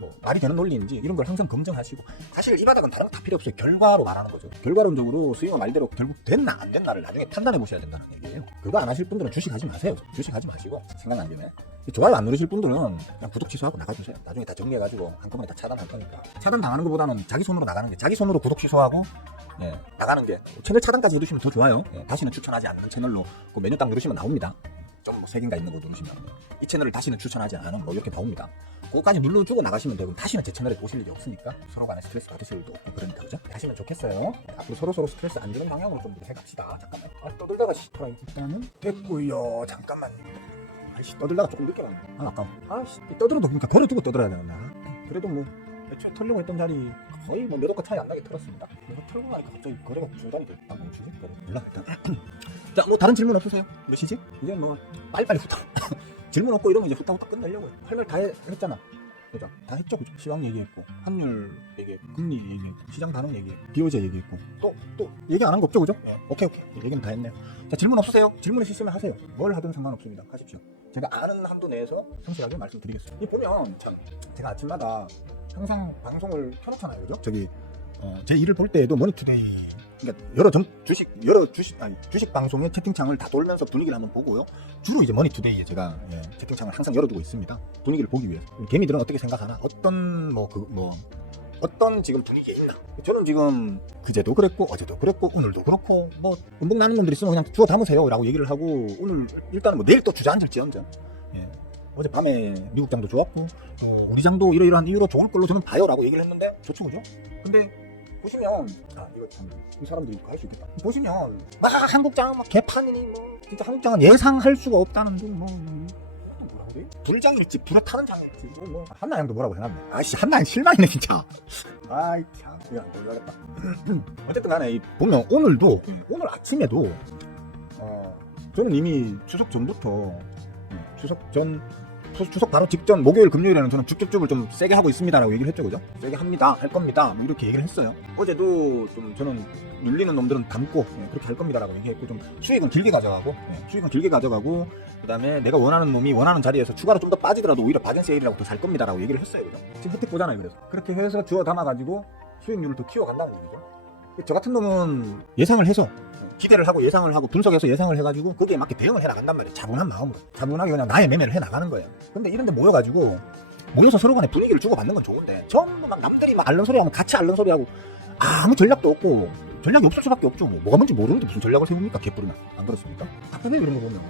뭐 말이 되는 논리인지 이런 걸 항상 검증하시고 사실 이 바닥은 다른 거 다 필요 없어요. 결과로 말하는 거죠. 결과론적으로 스윙어 말대로 결국 됐나 안 됐나를 나중에 판단해 보셔야 된다는 얘기예요. 그거 안 하실 분들은 주식하지 마세요. 주식하지 마시고 생각난 김에 좋아요 안 누르실 분들은 그냥 구독 취소하고 나가주세요. 나중에 다 정리해가지고 한꺼번에 다 차단할 거니까 차단 당하는 것보다는 자기 손으로 나가는 게 자기 손으로 구독 취소하고 나가는 게 채널 차단까지 해두시면 더 좋아요. 다시는 추천하지 않는 채널로 그 메뉴 딱 누르시면 나옵니다. 좀 뭐 3개인가 있는 거 누르시면 이 채널을 다시는 추천하지 않은 뭐 이렇게 나옵니다. 그거까지 눌러주고 나가시면 되고 다시는 제 채널에 오실 일이 없으니까 서로 간에 스트레스 받으실 일도 없고 그러니까 그죠? 하시면 좋겠어요. 앞으로 서로 스트레스 안 주는 방향으로 좀 해갑시다. 잠깐만 떠들다가 일단은 됐고요. 잠깐만 떠들다가 조금 늦게 나네. 아까워. 떠들어도 그러니까 거려두고 떠들어야 되나. 그래도 뭐 애초에 털려고 했던 자리 거의 뭐 몇 억가 차이 안 나게 털었습니다. 이거 털고 나니까 갑자기 거래가 중단이 됐다. 뭐 주식 거래 몰라 일단. 자, 뭐 다른 질문 없으세요? 몇시지? 이제 뭐 빨리빨리 후딱 질문 없고 이러면 이제 후딱후딱 끝내려고요. 할 말 다 했잖아. 그죠? 다 했죠, 그죠? 시황 얘기했고, 환율 얘기했고, 금리 얘기했고, 시장 반응 얘기했고, 기호제 얘기했고, 또 얘기 안 한 거 없죠, 그죠? 오케이. 얘기는 다 했네요. 자, 질문 없으세요? 질문 있으시면 하세요. 뭘 하든 상관없습니다. 하십시오. 제가 아는 한도 내에서 성실하게 말씀드리겠습니다. 이 보면 참 제가 아침마다 항상 방송을 켜놓잖아요, 그죠? 제 일을 볼 때에도 머니투데이 그러니까 주식 방송의 채팅창을 다 돌면서 분위기를 한번 보고요. 주로 이제 머니투데이에 제가 채팅창을 항상 열어두고 있습니다. 분위기를 보기 위해서. 개미들은 어떻게 생각하나? 어떤 지금 분위기에 있나? 저는 지금 그제도 그랬고 어제도 그랬고 오늘도 그렇고 뭐 음봉 나는 놈들 있으면 그냥 주워 담으세요 라고 얘기를 하고 오늘 일단은 뭐 내일 또 주저앉을지언정 어젯밤에 미국 장도 좋았고 우리 장도 이러이러한 이유로 좋을 걸로 저는 봐요 라고 얘기를 했는데 좋죠 그죠? 근데 보시면 이거 참 이 사람들이 할 수 있겠다. 보시면 막 한국장은 막 개판이니 뭐 진짜 한국장은 예상할 수가 없다는 둥 뭐라고 뭐지? 불장일지 불에 타는 장일지 뭐 한나영도 뭐라고 해놨네. 아씨 한나영 실망이네 진짜. 아이 참 이거 안 돌려야겠다. 어쨌든 간에 보면 오늘도 오늘 아침에도 저는 이미 추석 전부터 추석 바로 직전 목요일 금요일에는 저는 쭉쭉쭉을 좀 세게 하고 있습니다라고 얘기를 했죠, 그죠? 세게 합니다, 할 겁니다, 뭐 이렇게 얘기를 했어요. 어제도 좀 저는 눌리는 놈들은 담고 그렇게 할 겁니다라고 얘기했고, 좀 수익은 길게 가져가고 그다음에 내가 원하는 놈이 원하는 자리에서 추가로 좀 더 빠지더라도 오히려 바겐 세일이라고 더 살 겁니다라고 얘기를 했어요, 그죠? 지금 혜택 보잖아요. 그래서 그렇게 해서 주워 담아가지고 수익률을 더 키워간다는 얘기죠. 저 같은 놈은 예상을 해서 기대를 하고 예상을 하고 분석해서 예상을 해가지고 거기에 맞게 대응을 해 나간단 말이에요. 차분한 마음으로 차분하게 그냥 나의 매매를 해 나가는 거예요. 근데 이런데 모여서 서로 간에 분위기를 주고받는 건 좋은데 전부 막 남들이 막 앓는 소리 하면 같이 앓는 소리 하고 아무 전략도 없고, 전략이 없을 수밖에 없죠. 뭐가 뭔지 모르는데 무슨 전략을 세웁니까, 개뿔이나. 안 그렇습니까? 답답해요 이런 거 보면.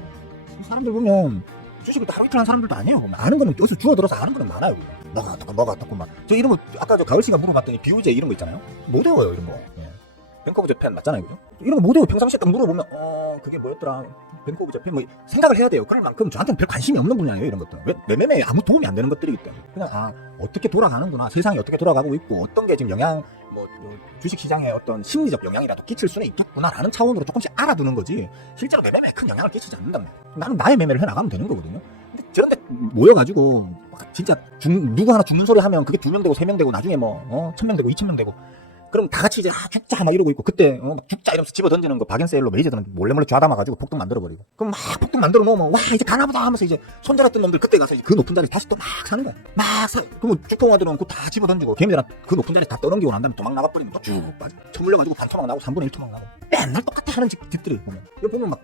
사람들 보면 주식을 하루 이틀 한 사람들도 아니에요. 보면. 아는 거는 여기서 주워들어서 아는 거는 많아요. 뭐가 어떻고 막. 저 이런 거 아까 저 가을 씨가 물어봤더니 비우제 이런 거 있잖아요. 못 외워요 이런 거. 뱅크 오브 재팬 맞잖아요, 그죠? 이런 거 못 외워. 평상시에 딱 물어보면 그게 뭐였더라, 뱅크 오브 재팬 뭐 생각을 해야 돼요. 그럴 만큼 저한테는 별 관심이 없는 분야예요, 이런 것들. 왜? 내 매매에 아무 도움이 안 되는 것들이기 때문에. 그냥 어떻게 돌아가는구나, 세상이 어떻게 돌아가고 있고 어떤 게 지금 주식 시장에 어떤 심리적 영향이라도 끼칠 수는 있겠구나라는 차원으로 조금씩 알아두는 거지, 실제로 내 매매에 큰 영향을 끼치지 않는단 말이에요. 나는 나의 매매를 해 나가면 되는 거거든요. 근데 저런데 모여가지고 진짜 누구 하나 죽는 소리 하면 그게 2명 되고 3명 되고 나중에 1000명 되고 2000명 되고, 그럼 다 같이 이제 죽자 막 이러고 있고, 그때 막 죽자 이러면서 집어 던지는 거 바겐세일로 메이저들은 몰래 좌담아가지고 폭등 만들어버리고, 그럼 막 폭등 만들어 놓으면 와 이제 가나보다 하면서 이제 손절했던 놈들 그때 가서 이제 그 높은 자리 다시 또 막 사는 거야. 그러면 쭉통화들은 그거 다 집어 던지고 개미들은 그 높은 자리 다 떠넘기고 난 다음에 도망 나가버리면 또 쭉 빠져. 처물려가지고 반토막 나고 3분의 1 토막 나고 맨날 똑같아 하는 집들이 보면. 여기 보면 막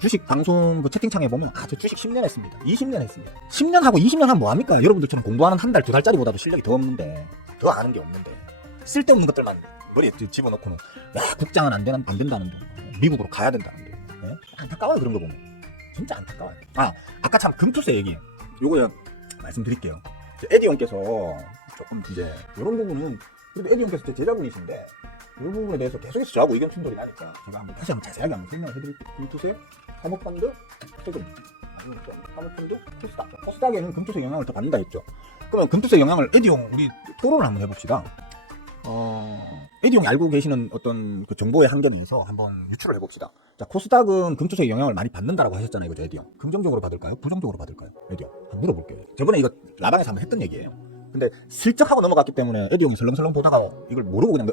주식 방송 그 채팅창에 보면 저 주식 10년 했습니다, 20년 했습니다. 10년 하고 20년 하면 뭐합니까? 여러분들처럼 공부하는 한 달, 2달짜리보다도 실력이 더 없는데, 더 아는 게 없는데 쓸데없는 것들만 머리에 집어넣고는 국장은 안 된다는데, 미국으로 가야 된다는데. 안타까워요 그런 거 보면. 진짜 안타까워요. 아까 참 금투세 얘기 요거 말씀드릴게요. 에디온께서 조금 이제 이런 부분은 그래도 에디온께서 제 제자분이신데 이 부분에 대해서 계속해서 저하고 의견 충돌이 나니까 제가 다시 한번 자세하게 한번 설명을 해드릴게요. 금투세, 사모펀드, 세금, 사모펀드, 코스닥에는 금투세 영향을 더 받는다 했죠. 그러면 금투세 영향을 에디온 우리 토론을 한번 해봅시다. 에디용이 알고 계시는 어떤 그 정보의 한계에서 한번 유출을 해봅시다. 자, 코스닥은 금투세의 영향을 많이 받는다라고 하셨잖아요, 그죠, 에디용? 긍정적으로 받을까요? 부정적으로 받을까요, 에디용? 한번 물어볼게요. 저번에 이거 라방에서 한번 했던 얘기예요. 근데 슬쩍 하고 넘어갔기 때문에 에디용이 설렁설렁 보다가 이걸 모르고 그냥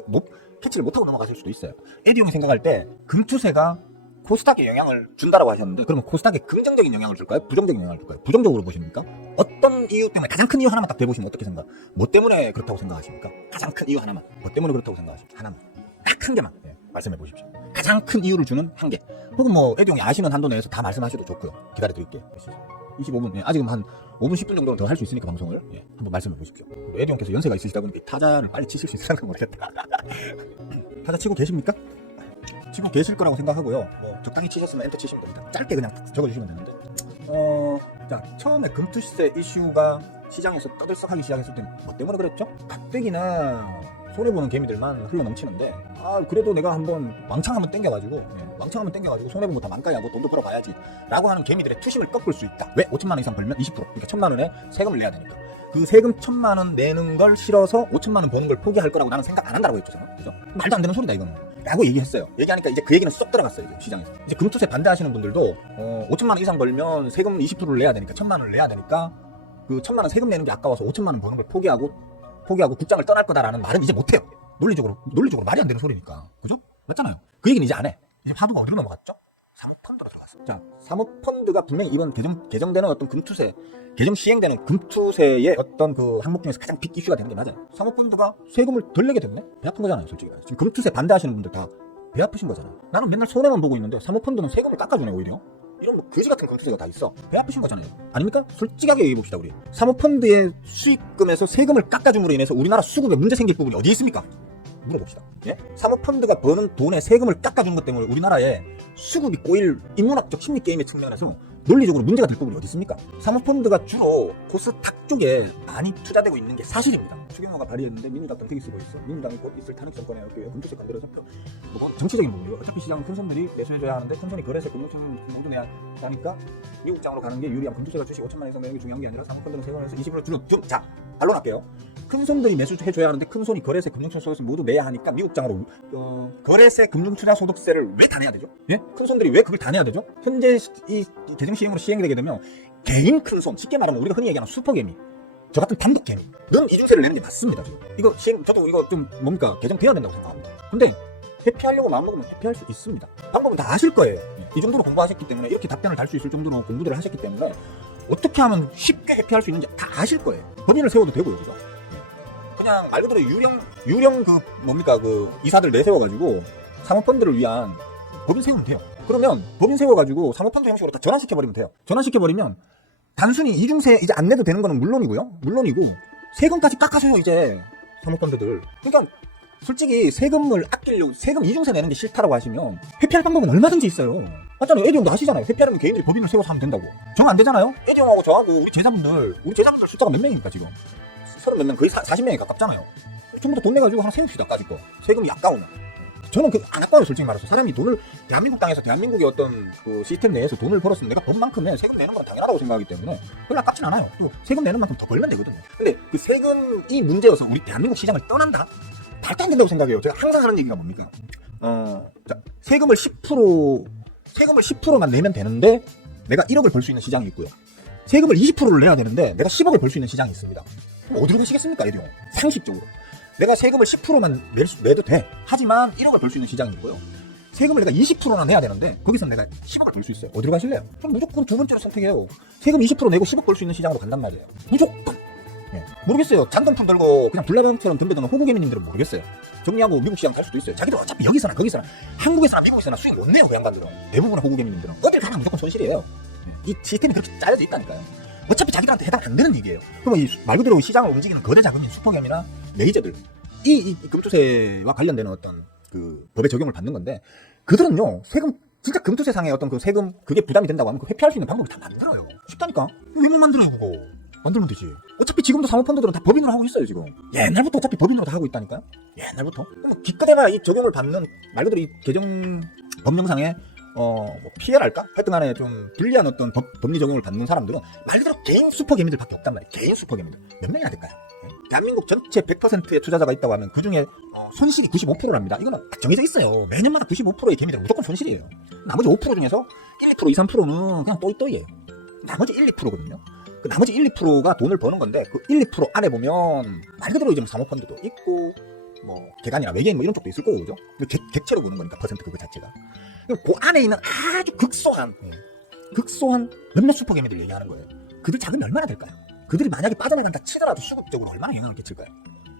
캐치를 못하고 넘어갔을 수도 있어요. 에디용이 생각할 때 금투세가 코스닥에 영향을 준다라고 하셨는데, 그러면 코스닥에 긍정적인 영향을 줄까요? 부정적인 영향을 줄까요? 부정적으로 보십니까? 어떤 이유 때문에, 가장 큰 이유 하나만 딱 대보시면 어떻게 생각? 뭐 때문에 그렇다고 생각하십니까? 가장 큰 이유 하나만. 뭐 때문에 그렇다고 생각하십니까? 하나만. 딱 한 개만 말씀해 보십시오. 가장 큰 이유를 주는 한 개. 혹은 에디용이 아시는 한도 내에서 다 말씀하셔도 좋고요. 기다려 드릴게요. 25분. 아직은 한 5분 10분 정도는 더 할 수 있으니까 방송을 한번 말씀해 보십시오. 에디용께서 연세가 있으시다 보니까 타자를 빨리 치실 수 있을까 모르겠다. 타자 치고 계십니까? 치고 계실 거라고 생각하고요. 적당히 치셨으면 엔터 치시면 됩니다. 짧게 그냥 적어주시면 되는데. 자, 처음에 금투세 이슈가 시장에서 떠들썩하기 시작했을 때 뭐 때문에 그랬죠? 가뜩이나 손해보는 개미들만 흘러넘치는데, 그래도 내가 왕창 한번 땡겨가지고 손해본 거 다 만가야 뭐 돈도 벌어봐야지 라고 하는 개미들의 투심을 꺾을 수 있다. 왜? 5천만 원 이상 벌면 20%, 그러니까 1,000만 원에 세금을 내야 되니까. 그 세금 1,000만 원 내는 걸 싫어서 5천만 원 버는 걸 포기할 거라고 나는 생각 안 한다라고 했죠, 저는. 그죠? 말도 안 되는 소리다 이거는 라고 얘기했어요. 얘기하니까 이제 그 얘기는 쏙 들어갔어요, 이제 시장에서. 이제 금투세 반대하시는 분들도 5천만 원 이상 벌면 세금 20%를 내야 되니까, 1,000만 원을 내야 되니까 그 1,000만 원 세금 내는 게 아까워서 5천만 원 버는 걸 포기하고 국장을 떠날 거다라는 말은 이제 못해요. 논리적으로 말이 안 되는 소리니까. 그죠? 맞잖아요. 그 얘기는 이제 안 해. 이제 화두가 어디로 넘어갔죠? 사모펀드로 들어갔어요. 자, 사모펀드가 분명히 이번 개정되는 어떤 개정 시행되는 금투세의 어떤 그 항목 중에서 가장 빅 이슈가 되는 게 맞아요. 사모펀드가 세금을 덜 내게 됐네? 배 아픈 거잖아요, 솔직히. 지금 금투세 반대하시는 분들 다 배 아프신 거잖아요. 나는 맨날 손해만 보고 있는데 사모펀드는 세금을 깎아주네, 오히려. 이런 거지 같은 금투세가 다 있어. 배 아프신 거잖아요. 아닙니까? 솔직하게 얘기해봅시다, 우리. 사모펀드의 수익금에서 세금을 깎아줌으로 인해서 우리나라 수급에 문제 생길 부분이 어디 있습니까? 물어봅시다. 예? 사모펀드가 버는 돈에 세금을 깎아주는 것 때문에 우리나라에 수급이 꼬일 인문학적 심리게임의 측면에서 논리적으로 문제가 될 부분이 어디 있습니까? 사모펀드가 주로 코스닥 쪽에 많이 투자되고 있는 게 사실입니다. 추경호가 발의했는데 민주당 정책이 쓰고 있어. 민주당이 곧 있을 탄핵 정권에 금투세 건드려 잡혀. 정치적인 부분이요. 어차피 시장은 큰 손들이 내수해줘야 하는데 큰 손이 거래세 금융청을 모두 내야 하니까 미국장으로 가는 게 유리한 금투세가 주식 5천만 이상 내는 게 중요한 게 아니라 사모펀드는 세금에서 20% 줄여. 자, 반론할게요. 큰 손들이 매수해줘야 하는데 큰 손이 거래세, 금융투자소득세 모두 내야 하니까 미국장으로 거래세, 금융투자소득세를 왜 다 내야 되죠? 예? 큰 손들이 왜 그걸 다 내야 되죠? 현재 이 개정 시행으로 시행되게 되면 개인 큰 손, 쉽게 말하면 우리가 흔히 얘기하는 슈퍼개미, 저 같은 단독개미는 이중세를 내는 게 맞습니다. 지금 이거 시행, 저도 이거 좀 뭡니까 개정돼야 된다고 생각합니다. 근데 회피하려고 마음먹으면 회피할 수 있습니다. 방법은 다 아실 거예요. 이 정도로 공부하셨기 때문에, 이렇게 답변을 달 수 있을 정도로 공부들을 하셨기 때문에 어떻게 하면 쉽게 회피할 수 있는지 다 아실 거예요. 법인을 세워도 되고요, 그죠? 그냥 말 그대로 유령 이사들 내세워가지고 사모펀드를 위한 법인 세우면 돼요. 그러면 법인 세워가지고 사모펀드 형식으로 다 전환시켜버리면 돼요. 전환시켜버리면 단순히 이중세 이제 안 내도 되는 거는 물론이고 세금까지 깎아줘요 이제 사모펀드들. 그러니까 솔직히 세금을 아끼려고 세금 이중세 내는 게 싫다라고 하시면 회피할 방법은 얼마든지 있어요. 맞잖아요. 에디형도 하시잖아요. 회피하려면 개인들이 법인을 세워서 하면 된다고. 정 안 되잖아요. 에디형하고 저하고 우리 제자분들 숫자가 몇 명입니까 지금? 30몇 명, 거의 40명이 가깝잖아요. 전부 다 돈 내가지고 하나 세웁시다. 까짓 거 세금이 아까우면. 저는 안 아까워요. 솔직히 말해서 사람이 돈을 대한민국 땅에서 대한민국의 어떤 그 시스템 내에서 돈을 벌었으면 내가 법만큼의 세금 내는 건 당연하다고 생각하기 때문에 별로 아깝진 않아요. 또 세금 내는 만큼 더 벌면 되거든요. 근데 그 세금이 문제여서 우리 대한민국 시장을 떠난다? 말도 안 된다고 생각해요. 제가 항상 하는 얘기가 뭡니까? 자, 세금을 10%만 내면 되는데 내가 1억을 벌 수 있는 시장이 있고요. 세금을 20%를 내야 되는데 내가 10억을 벌 수 있는 시장이 있습니다. 그럼 어디로 가시겠습니까, 이대용? 상식적으로. 내가 세금을 10%만 내도 돼. 하지만 1억을 벌 수 있는 시장이 있고요. 세금을 내가 20%나 내야 되는데 거기서 내가 10억을 벌 수 있어요. 어디로 가실래요? 그럼 무조건 두 번째로 선택해요. 세금 20% 내고 10억 벌 수 있는 시장으로 간단 말이에요. 무조건. 예. 모르겠어요. 잔돈품 들고 그냥 불나방처럼 덤벼드는 호구개미님들은 모르겠어요. 정리하고 미국 시장 갈 수도 있어요. 자기들 어차피 여기서나 거기서나 한국에서나 미국에서나 수익 못 내요. 그 양반들은. 대부분의 호구개미님들은. 어딜 가나 무조건 손실이에요. 이 시스템이 그렇게 짜여져 있다니까요. 어차피 자기들한테 해당 안 되는 얘기예요. 그러면 말 그대로 시장을 움직이는 거대 자금인 슈퍼개미나 레이저들, 이 금투세와 관련되는 어떤 그 법의 적용을 받는 건데, 그들은요 세금 진짜 금투세상의 어떤 그 세금 그게 부담이 된다고 하면 그 회피할 수 있는 방법을 다 만들어요. 쉽다니까. 왜 못 만들어요 그거? 만들면 되지. 어차피 지금도 사모펀드들은 다 법인으로 하고 있어요 지금. 옛날부터 어차피 법인으로 다 하고 있다니까요. 옛날부터. 그럼 기껏해야 이 적용을 받는 말 그대로 이 개정 법령상에 뭐 피해랄까? 하여튼간에 좀 불리한 어떤 법리 적용을 받는 사람들은 말 그대로 개인 슈퍼개미들밖에 없단 말이에요. 개인 슈퍼개미들 몇 명이나 될까요? 대한민국 전체 100%의 투자자가 있다고 하면 그 중에 손실이 95%랍니다. 이거는 딱 정해져 있어요. 매년마다 95%의 개미들은 무조건 손실이에요. 나머지 5% 중에서 1, 2%, 2, 3%는 그냥 또이또이예요. 나머지 1, 2%거든요. 그 나머지 1, 2%가 돈을 버는 건데 그 1, 2% 안에 보면 말 그대로 이제 사모펀드도 있고 뭐 개간이나 외계인 뭐 이런 쪽도 있을 거고 그죠? 객체로 보는 거니까 퍼센트 그거 자체가. 그 안에 있는 아주 극소한 몇몇 슈퍼개미들 얘기하는 거예요. 그들 자금이 얼마나 될까요? 그들이 만약에 빠져나간다 치더라도 수급적으로 얼마나 영향을 끼칠까요?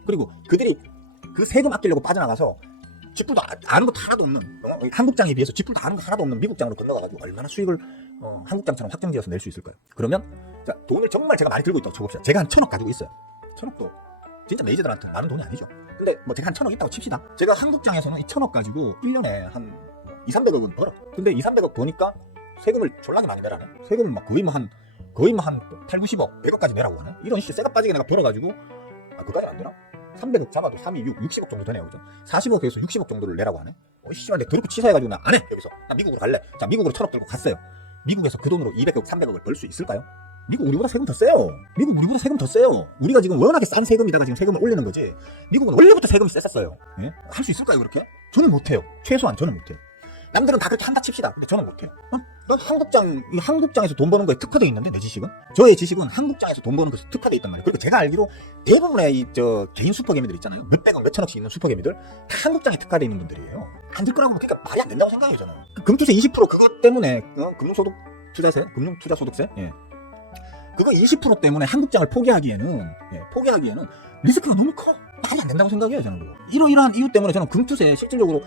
그리고 그들이 그 세금 아끼려고 빠져나가서 쥐뿔도 아는 것 하나도 없는 한국장에 비해서 쥐뿔도 아는 것 하나도 없는 미국장으로 건너가가지고 얼마나 수익을 한국장처럼 확정지어서 낼 수 있을까요? 그러면 자, 돈을 정말 제가 많이 들고 있다고 쳐봅시다. 제가 한 1,000억 가지고 있어요. 1,000억도 진짜 메이저들한테 많은 돈이 아니죠. 근데 뭐 제가 한 1,000억 있다고 칩시다. 제가 한국장에서는 이 1,000억 가지고 1년에 한 2, 300억은 벌어. 근데 2, 300억 버니까 세금을 졸라게 많이 내라네. 세금을 막 거의 한 8, 90억, 100억까지 내라고 하네. 이런 쎄가 빠지게 내가 벌어가지고 그까지 안 되나? 300억 잡아도 3이 60억 정도 되네요. 그죠? 40억에서 60억 정도를 내라고 하네. 씨발 내가 더럽게 치사해가지고 나 안 해. 여기서 나 미국으로 갈래. 자, 미국으로 1,000억 들고 갔어요. 미국에서 그 돈으로 200억, 300억을 벌 수 있을까요? 미국 우리보다 세금 더 세요. 미국 우리보다 세금 더 세요. 우리가 지금 워낙에 싼 세금이다가 지금 세금을 올리는 거지. 미국은 원래부터 세금이 셌었어요. 예? 할 수 있을까요 그렇게? 저는 못해요. 최소한 저는 못해요. 남들은 다 그렇게 한다 칩시다. 근데 저는 못해요. 넌 한국장에서 돈 버는 거에 특화되어 있는데 내 지식은? 저의 지식은 한국장에서 돈 버는 것에 특화되어 있단 말이에요. 그리고 제가 알기로 대부분의 개인 슈퍼개미들 있잖아요. 몇백억, 몇천억씩 있는 슈퍼개미들 다 한국장에 특화되어 있는 분들이에요. 안 될 거라고 그러니까 말이 안 된다고 생각해요 저는. 그 금투세 20% 그것 때문에 금융투자소득세? 예. 그거 20% 때문에 한국장을 포기하기에는 리스크가 너무 커. 말이 안 된다고 생각해요 저는. 그거. 이러이러한 이유 때문에 저는 금투세 실질적으로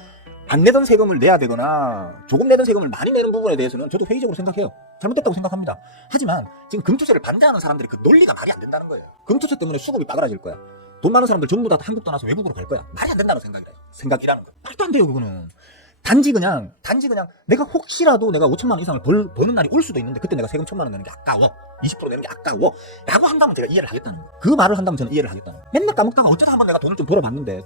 안 내던 세금을 내야 되거나 조금 내던 세금을 많이 내는 부분에 대해서는 저도 회의적으로 생각해요. 잘못됐다고 생각합니다. 하지만 지금 금투세를 반대하는 사람들이 그 논리가 말이 안 된다는 거예요. 금투세 때문에 수급이 빠그라질 거야. 돈 많은 사람들 전부 다 한국 떠나서 외국으로 갈 거야. 말이 안 된다는 생각이라는 거예요. 말도 안 돼요 그거는. 단지 그냥 내가 혹시라도 내가 5천만 원 이상을 버는 날이 올 수도 있는데 그때 내가 세금 1,000만 원 내는 게 아까워. 20% 내는 게 아까워. 라고 한다면 제가 이해를 하겠다는 거예요. 그 말을 한다면 저는 이해를 하겠다는 거예요. 맨날 까먹다가 어쩌다 한번 내가 돈을 좀 벌어봤는데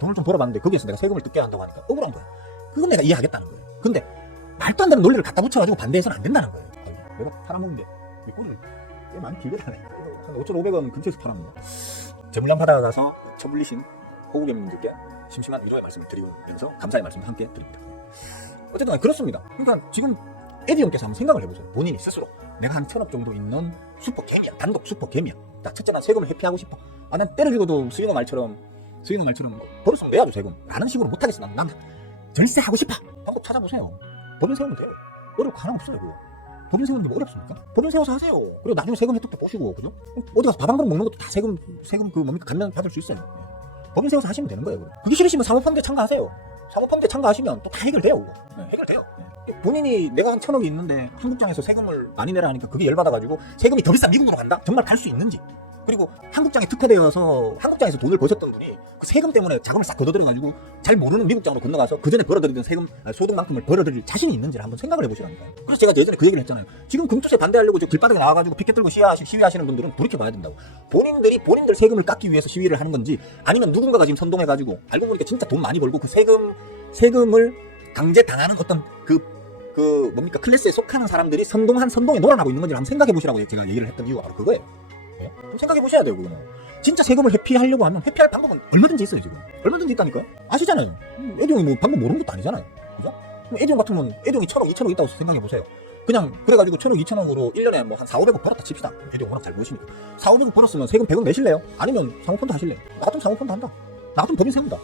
거기에서 내가 세금을 뜯게 한다고 하니까 억울한 거야. 그건 내가 이해하겠다는 거예요. 근데 말도 안 되는 논리를 갖다 붙여가지고 반대해서는 안 된다는 거예요. 내가 팔아먹은 게 이 꼴을 꽤 많이 길게 다네. 한 5,500원 근처에서 팔았는데 재물량 받아가서 처불리신 호구객님들께 심심한 위로의 말씀을 드리면서 감사의 말씀을 함께 드립니다. 어쨌든 그렇습니다. 그러니까 지금 에디형께서 한번 생각을 해보세요. 본인이 스스로 내가 한 1,000억 정도 있는 슈퍼개미야. 단독 슈퍼개미야. 자, 첫째 난 세금을 회피하고 싶어. 아, 난 때려 죽어도 수인호 말처럼 벌써 내야죠 세금 라는 식으로 못하겠어. 난 절세하고 싶어. 방법 찾아보세요. 법인 세우면 돼요. 어려울 거 하나 없어요. 그거. 법인 세우는 게 뭐 어렵습니까? 법인 세워서 하세요. 그리고 나중에 세금 혜택도 보시고, 그죠? 어디 가서 밥 한 그릇 먹는 것도 다 세금 그 뭡니까? 감면 받을 수 있어요. 법인 세워서 하시면 되는 거예요. 그래. 그게 싫으시면 사모펀드에 참가하세요. 사모펀드에 참가하시면 또 다 해결돼요. 그거. 해결돼요. 본인이 내가 한 1,000억이 있는데 한국장에서 세금을 많이 내라 하니까 그게 열받아가지고 세금이 더 비싼 미국으로 간다? 정말 갈 수 있는지. 그리고 한국장에 특화되어서 한국장에서 돈을 버셨던 분이 그 세금 때문에 자금을 싹 걷어들여가지고 잘 모르는 미국장으로 건너가서 그 전에 벌어들이던 세금 소득만큼을 벌어들일 자신이 있는지를 한번 생각을 해보시라니까요. 그래서 제가 예전에 그 얘기를 했잖아요. 지금 금투세 반대하려고 길바닥에 나와가지고 피켓 들고 시위하시는 분들은 돌이켜봐야 된다고. 본인들 세금을 깎기 위해서 시위를 하는 건지 아니면 누군가가 지금 선동해가지고 알고 보니까 진짜 돈 많이 벌고 그 세금을 강제 당하는 어떤 뭡니까 클래스에 속하는 사람들이 선동에 놀아나고 있는 건지 한번 생각해 보시라고 제가 얘기를 했던 이유가 바로 그거예요. 예? 생각해 보셔야 돼요. 그거는 진짜 세금을 회피하려고 하면 회피할 방법은 얼마든지 있어요. 지금 얼마든지 있다니까. 아시잖아요. 에디형이 뭐 방법 모르는 것도 아니잖아요. 그죠? 에디형 같으면 에디형이 1,000억 2,000억 있다고 생각해 보세요. 그냥 그래가지고 1,000억 2,000억으로 1년에 뭐 한 4,500억 벌었다 칩시다. 에디형 워낙 잘 보시니까 4,500억 벌었으면 세금 100억 내실래요? 아니면 사모펀드 하실래요? 나 같으면 사모펀드 한다. 나 같으면 법인 세운다.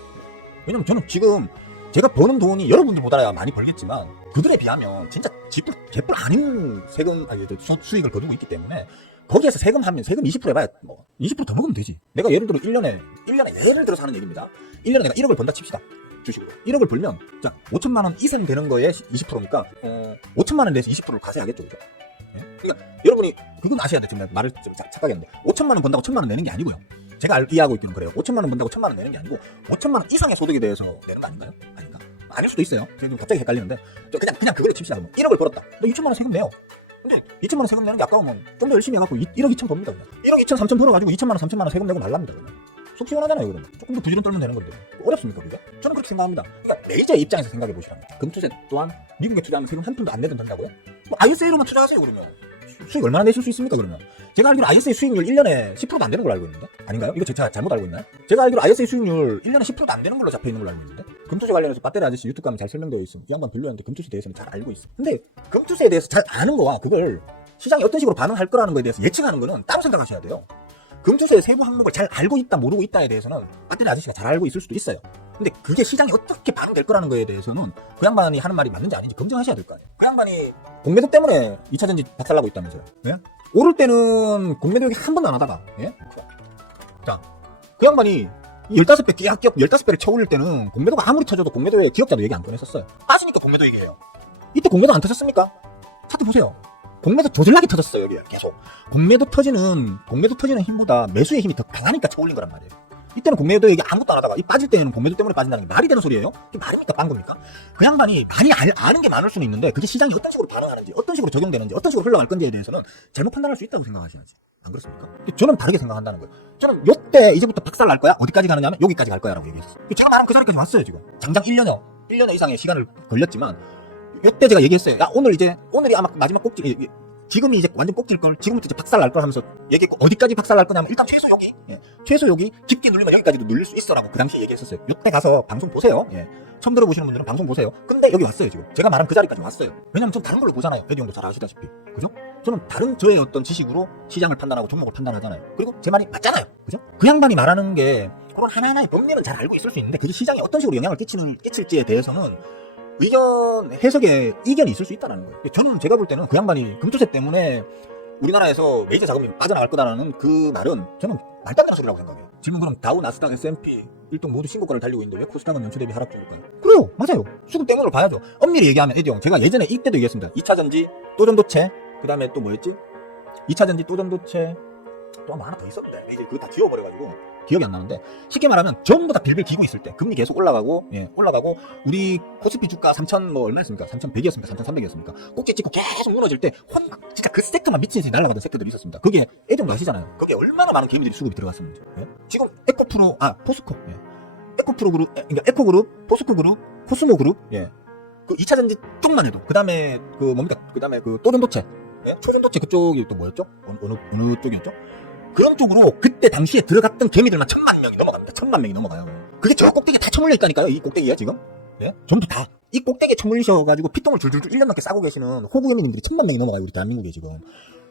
왜냐면 저는 지금 제가 버는 돈이 여러분들보다 많이 벌겠지만 그들에 비하면 진짜 개뿔 아닌 세금 수익을 거두고 있기 때문에 거기에서 세금 20% 해봐야 뭐 20% 더 먹으면 되지. 내가 예를 들어 1년에 예를 들어서 하는 얘기입니다. 1년에 내가 1억을 번다 칩시다. 주식으로 1억을 벌면 자 5천만 원 이상 되는 거에 20%니까 5천만 원 내에서 20%를 과세하겠죠. 그죠? 예? 그러니까 여러분이 그건 아셔야 돼. 지금 말을 좀 착각했는데 5천만 원 번다고 1,000만 원 내는 게 아니고요. 제가 이해하고 있기는 그래요. 5천만 원 번다고 1,000만 원 내는 게 아니고 5천만 원 이상의 소득에 대해서 내는 거 아닌가요? 아닌가? 아닐 수도 있어요. 지금 갑자기 헷갈리는데 그냥 그걸로 칩시다. 1억을 벌었다. 너 2천만 원 세금 내요. 근데 2천만 원 세금 내는 게 아까우면 좀 더 열심히 해갖고 1억 2천 법니다. 그냥. 1억 2천 3천 벌어가지고 2천만 원 3천만 원 세금 내고 말랍니다. 그냥. 속 시원하잖아요. 그러면 조금 더 부지런 떨면 되는 건데 어렵습니까? 그죠? 저는 그렇게 생각합니다. 그러니까 매니저의 입장에서 생각해 보시랍니다. 금투세 또한 미국에 투자하면 세금 한 푼도 안 내도 된다고요? 뭐 ISA로만 투자하세요. 그러면 수익 얼마나 내실 수 있습니까? 그러면 제가 알기로 ISA 수익률 1년에 10%도 안 되는 걸로 알고 있는데 아닌가요? 이거 제가 잘못 알고 있나요? 제가 알기로 ISA 수익률 1년에 10%도 안 되는 걸로 잡혀 있는 걸로 알고 있는데 금투세 관련해서 배터리 아저씨 유튜브 가면 잘 설명되어 있음. 이 양반 별로였는데 금투세에 대해서는 잘 알고 있어. 근데 금투세에 대해서 잘 아는 거와 그걸 시장이 어떤 식으로 반응할 거라는 거에 대해서 예측하는 거는 따로 생각하셔야 돼요. 금투세의 세부 항목을 잘 알고 있다 모르고 있다에 대해서는 배터리 아저씨가 잘 알고 있을 수도 있어요. 근데 그게 시장이 어떻게 반응될 거라는 거에 대해서는 그 양반이 하는 말이 맞는지 아닌지 검증하셔야 될 거 아니에요. 그 양반이 공매도 때문에 2차전지 박살나고 있다면서요. 예? 오를 때는 공매도 얘기 한 번도 안 하다가 예? 자, 그 양반이 15배 기업 15배를 쳐올릴 때는 공매도가 아무리 터져도 공매도에 기업자도 얘기 안 꺼냈었어요. 빠지니까 공매도 얘기해요. 이때 공매도 안 터졌습니까? 차트 보세요. 공매도 조질나게 터졌어요. 여기 계속 공매도 터지는 힘보다 매수의 힘이 더 강하니까 쳐올린 거란 말이에요. 이때는 공매도 얘기 아무것도 안 하다가 이 빠질 때는 공매도 때문에 빠진다는 게 말이 되는 소리예요? 그게 말입니까? 딴 겁니까? 그 양반이 많이 아는 게 많을 수는 있는데 그게 시장이 어떤 식으로 반응하는지 어떤 식으로 적용되는지 어떤 식으로 흘러갈 건지에 대해서는 잘못 판단할 수 있다고 생각하셔야지. 안 그렇습니까? 저는 다르게 생각한다는 거예요. 저는 요때 이제부터 박살 날 거야? 어디까지 가느냐면 여기까지 갈 거야 라고 얘기했었어요. 제가 말한 그 자리까지 왔어요. 지금 장장 1년 이상의 시간을 걸렸지만 요때 제가 얘기했어요. 야 오늘이 아마 마지막 꼭지 지금이 이제 완전 꼭질걸 지금부터 이제 박살 날 걸 하면서 얘기했고 어디까지 박살 날 거냐면 일단 최소 여기 깊게 눌리면 여기까지도 눌릴 수 있어 라고 그 당시에 얘기했었어요. 요때 가서 방송 보세요. 처음 들어보시는 분들은 방송 보세요. 근데 여기 왔어요. 지금 제가 말한 그 자리까지 왔어요. 왜냐면 전 다른 걸로 보잖아요. 배디 형도 잘 아시다시피 그죠? 저는 다른 저의 어떤 지식으로 시장을 판단하고 종목을 판단하잖아요. 그리고 제 말이 맞잖아요. 그죠? 그 양반이 말하는 게 그런 하나하나의 법리는 잘 알고 있을 수 있는데 그게 시장에 어떤 식으로 영향을 끼칠지에 대해서는 해석에 이견이 있을 수 있다는 거예요. 저는 제가 볼 때는 그 양반이 금투세 때문에 우리나라에서 메이저 자금이 빠져나갈 거다라는 그 말은 저는 말도 안 되는 소리라고 생각해요. 질문 그럼 다우, 나스닥, S&P 1등 모두 신고가를 달리고 있는데 왜 코스닥은 연초 대비 하락 중일까요? 그래요. 맞아요. 수급 때문으로 봐야죠. 엄밀히 얘기하면 에디 형 제가 예전에 이때도 얘기했습니다. 2차전지 또 전도체 그 다음에 또 뭐였지? 2차전지 또 전도체 또 하나 더 있었는데 이제 그거 다 지워버려가지고 기억이 안 나는데 쉽게 말하면 전부 다 빌빌 기고 있을 때 금리 계속 올라가고 우리 코스피 주가 3,000 뭐 얼마였습니까? 3,100이었습니까? 3,300이었습니까? 꼭지 찍고 계속 무너질 때 진짜 그 섹터만 미친 듯이 날아가던 섹터들이 있었습니다. 그게 예전도 아시잖아요. 그게 얼마나 많은 개미들이 수급이 들어갔었는지. 지금 포스코 에코프로 그룹 그러니까 에코그룹, 포스코 그룹, 코스모 그룹 그 2차전지 쪽만 해도 그 다음에 그 또전도체 예? 초전도체 그쪽이 또 뭐였죠? 어느 쪽이었죠? 그런 쪽으로 그때 당시에 들어갔던 개미들만 1000만 명이 넘어갑니다. 1000만 명이 넘어가요. 그게 저 꼭대기에 다 처물려 있다니까요. 이 꼭대기에 지금. 예? 전부 다. 이 꼭대기에 처물리셔가지고 피똥을 줄줄줄 1년 넘게 싸고 계시는 호구개미님들이 1000만 명이 넘어가요. 우리 대한민국에 지금.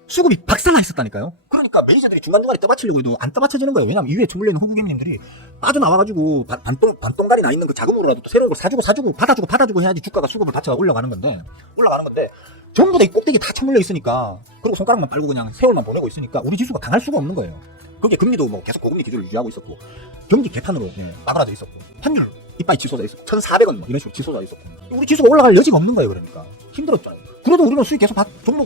수급이 박살나 있었다니까요. 그러니까 매니저들이 중간중간에 떠받치려고 해도 안 떠받쳐지는 거예요. 왜냐면 이 위에 주물려 있는 호구개미님들이 빠져나와가지고 반똥다리 나 있는 그 자금으로라도 또 새로운 걸 사주고 받아주고 해야지 주가가 수급을 받쳐가 올라가는 건데 전부 다 이 꼭대기 다 처물려 있으니까, 그리고 손가락만 빨고 그냥 세월만 보내고 있으니까 우리 지수가 강할 수가 없는 거예요. 거기에 금리도 뭐 계속 고금리 기조를 유지하고 있었고, 경기 개판으로 막아놔져 있었고, 환율 이빠이 치솟아 있었고, 1,400원 뭐 이런 식으로 치솟아 있었고, 우리 지수가 올라갈 여지가 없는 거예요. 그러니까 힘들었잖아요. 그래도 우리는 수익 계속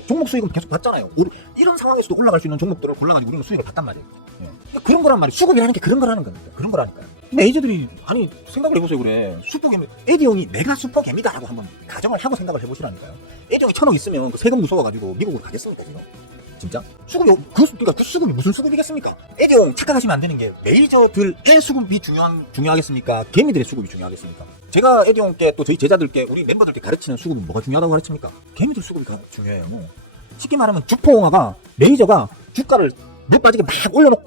종목 수익은 계속 받잖아요. 이런 상황에서도 올라갈 수 있는 종목들을 골라가지고 우리는 수익을 받단 말이에요. 예. 그런 거란 말이에요. 수급이라는 게 그런 거라는 겁니다. 그런 거라니까요. 메이저들이, 아니 생각을 해보세요. 그래, 슈퍼개미 에디형이 내가 슈퍼개미다라고 한번 가정을 하고 생각을 해보시라니까요. 에디형이 1000억 있으면 그 세금 무서워가지고 미국으로 가겠습니까 지금? 진짜? 수급이, 그러니까 그 수급이 무슨 수급이겠습니까? 에디형 착각하시면 안 되는 게, 메이저들의 수급이 중요하겠습니까? 개미들의 수급이 중요하겠습니까? 제가 에디형께, 또 저희 제자들께, 우리 멤버들께 가르치는 수급은 뭐가 중요하다고 가르칩니까? 개미들 수급이 중요해요. 쉽게 말하면 주포옹화가, 메이저가 주가를 물 빠지게 막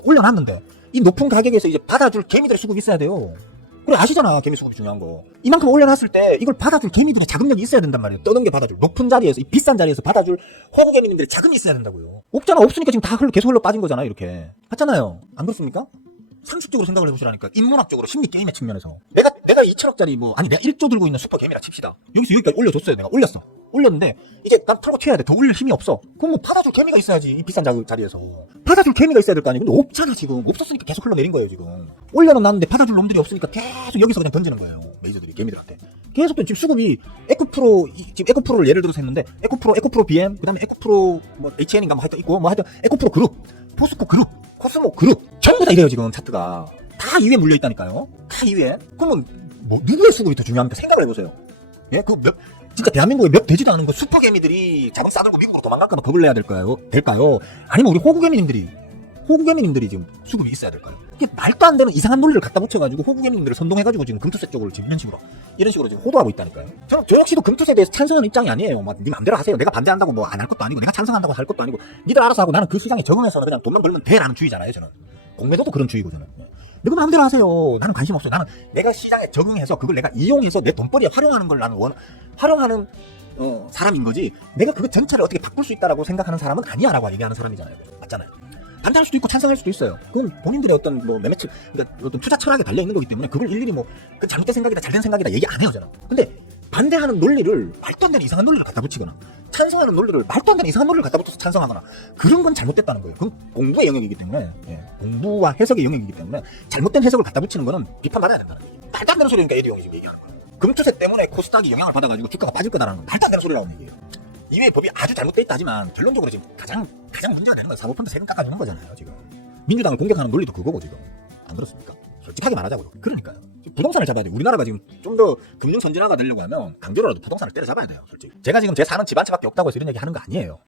올려놨는데, 이 높은 가격에서 이제 받아줄 개미들의 수급이 있어야 돼요. 그래, 아시잖아. 개미 수급이 중요한 거. 이만큼 올려놨을 때 이걸 받아줄 개미들의 자금력이 있어야 된단 말이에요. 떠는 게 받아줄, 높은 자리에서, 이 비싼 자리에서 받아줄 호구개미님들의 자금이 있어야 된다고요. 없잖아. 없으니까 지금 다 계속 흘러 빠진 거잖아. 이렇게 맞잖아요. 안 그렇습니까? 상식적으로 생각을 해보시라니까. 인문학적으로, 심리 게임의 측면에서 내가 2천억짜리 내가 1조 들고 있는 슈퍼 개미라 칩시다. 여기서 여기까지 올려줬어요. 내가 올렸는데 이제 난 털고 튀어야 돼. 더 올릴 힘이 없어. 그럼 뭐 받아줄 개미가 있어야지. 이 비싼 자리에서 받아줄 개미가 있어야 될 거 아니에요. 근데 없잖아. 지금 없었으니까 계속 흘러내린 거예요. 지금 올려는 놨는데 받아줄 놈들이 없으니까 계속 여기서 그냥 던지는 거예요. 메이저들이 개미들한테 계속. 또 지금 수급이 지금 에코프로를 예를 들어서 했는데, 에코프로 BM, 그 다음에 에코프로 뭐 HN인가 뭐 하여튼 있고, 뭐 하여튼 에코프로 그룹, 포스코 그룹, 코스모 그룹, 전부 다 이래요. 지금 차트가 다 2위에 물려 있다니까요. 다 2위에. 그러면 뭐 누구의 수급이 더 중요합니까? 생각을 해보세요. 예, 진짜 대한민국에 몇 되지도 않은 그 슈퍼개미들이 자금 싸들고 미국으로 도망갈까봐 겁을 내야 될까요? 아니면 우리 호구개미님들이 지금 수급이 있어야 될까요? 이게 말도 안 되는 이상한 논리를 갖다 붙여가지고 호구개미님들을 선동해가지고 지금 금투세 쪽으로 지금 이런 식으로 지금 호도하고 있다니까요. 저는 저 역시도 금투세에 대해서 찬성하는 입장이 아니에요. 네 맘대로 하세요. 내가 반대한다고 뭐 안 할 것도 아니고, 내가 찬성한다고 할 것도 아니고, 니들 알아서 하고 나는 그 시장에 적응해서 그냥 돈만 벌면 돼라는 주의잖아요. 저는 공매도도 그런 주의고, 저는 내가 마음대로 하세요. 나는 관심 없어요. 나는 내가 시장에 적응해서 그걸 내가 이용해서 내 돈벌이에 활용하는 걸 나는 활용하는 사람인 거지, 내가 그거 전체를 어떻게 바꿀 수 있다라고 생각하는 사람은 아니야라고 얘기하는 사람이잖아요. 맞잖아요. 반대할 수도 있고 찬성할 수도 있어요. 그건 본인들의 어떤 그러니까 어떤 투자 철학에 달려 있는 거기 때문에 그걸 일일이 그 잘못된 생각이다 잘된 생각이다 얘기 안 해요 저는. 근데 반대하는 논리를, 말도 안 되는 이상한 논리를 갖다 붙이거나, 찬성하는 논리를 말도 안 되는 이상한 논리를 갖다 붙여서 찬성하거나, 그런 건 잘못됐다는 거예요. 그건 공부의 영역이기 때문에, 공부와 해석의 영역이기 때문에 잘못된 해석을 갖다 붙이는 거는 비판받아야 된다는 거예요. 말도 안 되는 소리니까 에디형이 지금 얘기하는 거예요. 금투세 때문에 코스닥이 영향을 받아가지고 주가가 빠질 거다라는 건 말도 안 되는 소리라고 얘기해요. 이외에 법이 아주 잘못돼 있다 하지만 결론적으로 지금 가장 문제가 되는 건 사모펀드 세금 깎아주는 거잖아요. 지금 민주당을 공격하는 논리도 그거고, 지금 안 그렇습니까? 솔직하게 말하자고요. 그러니까요. 부동산을 잡아야 돼요. 우리나라가 지금 좀 더 금융 선진화가 되려고 하면 강제로라도 부동산을 때려잡아야 돼요. 솔직히 제가 지금 제 사는 집 한 채밖에 없다고 해서 이런 얘기 하는 거 아니에요.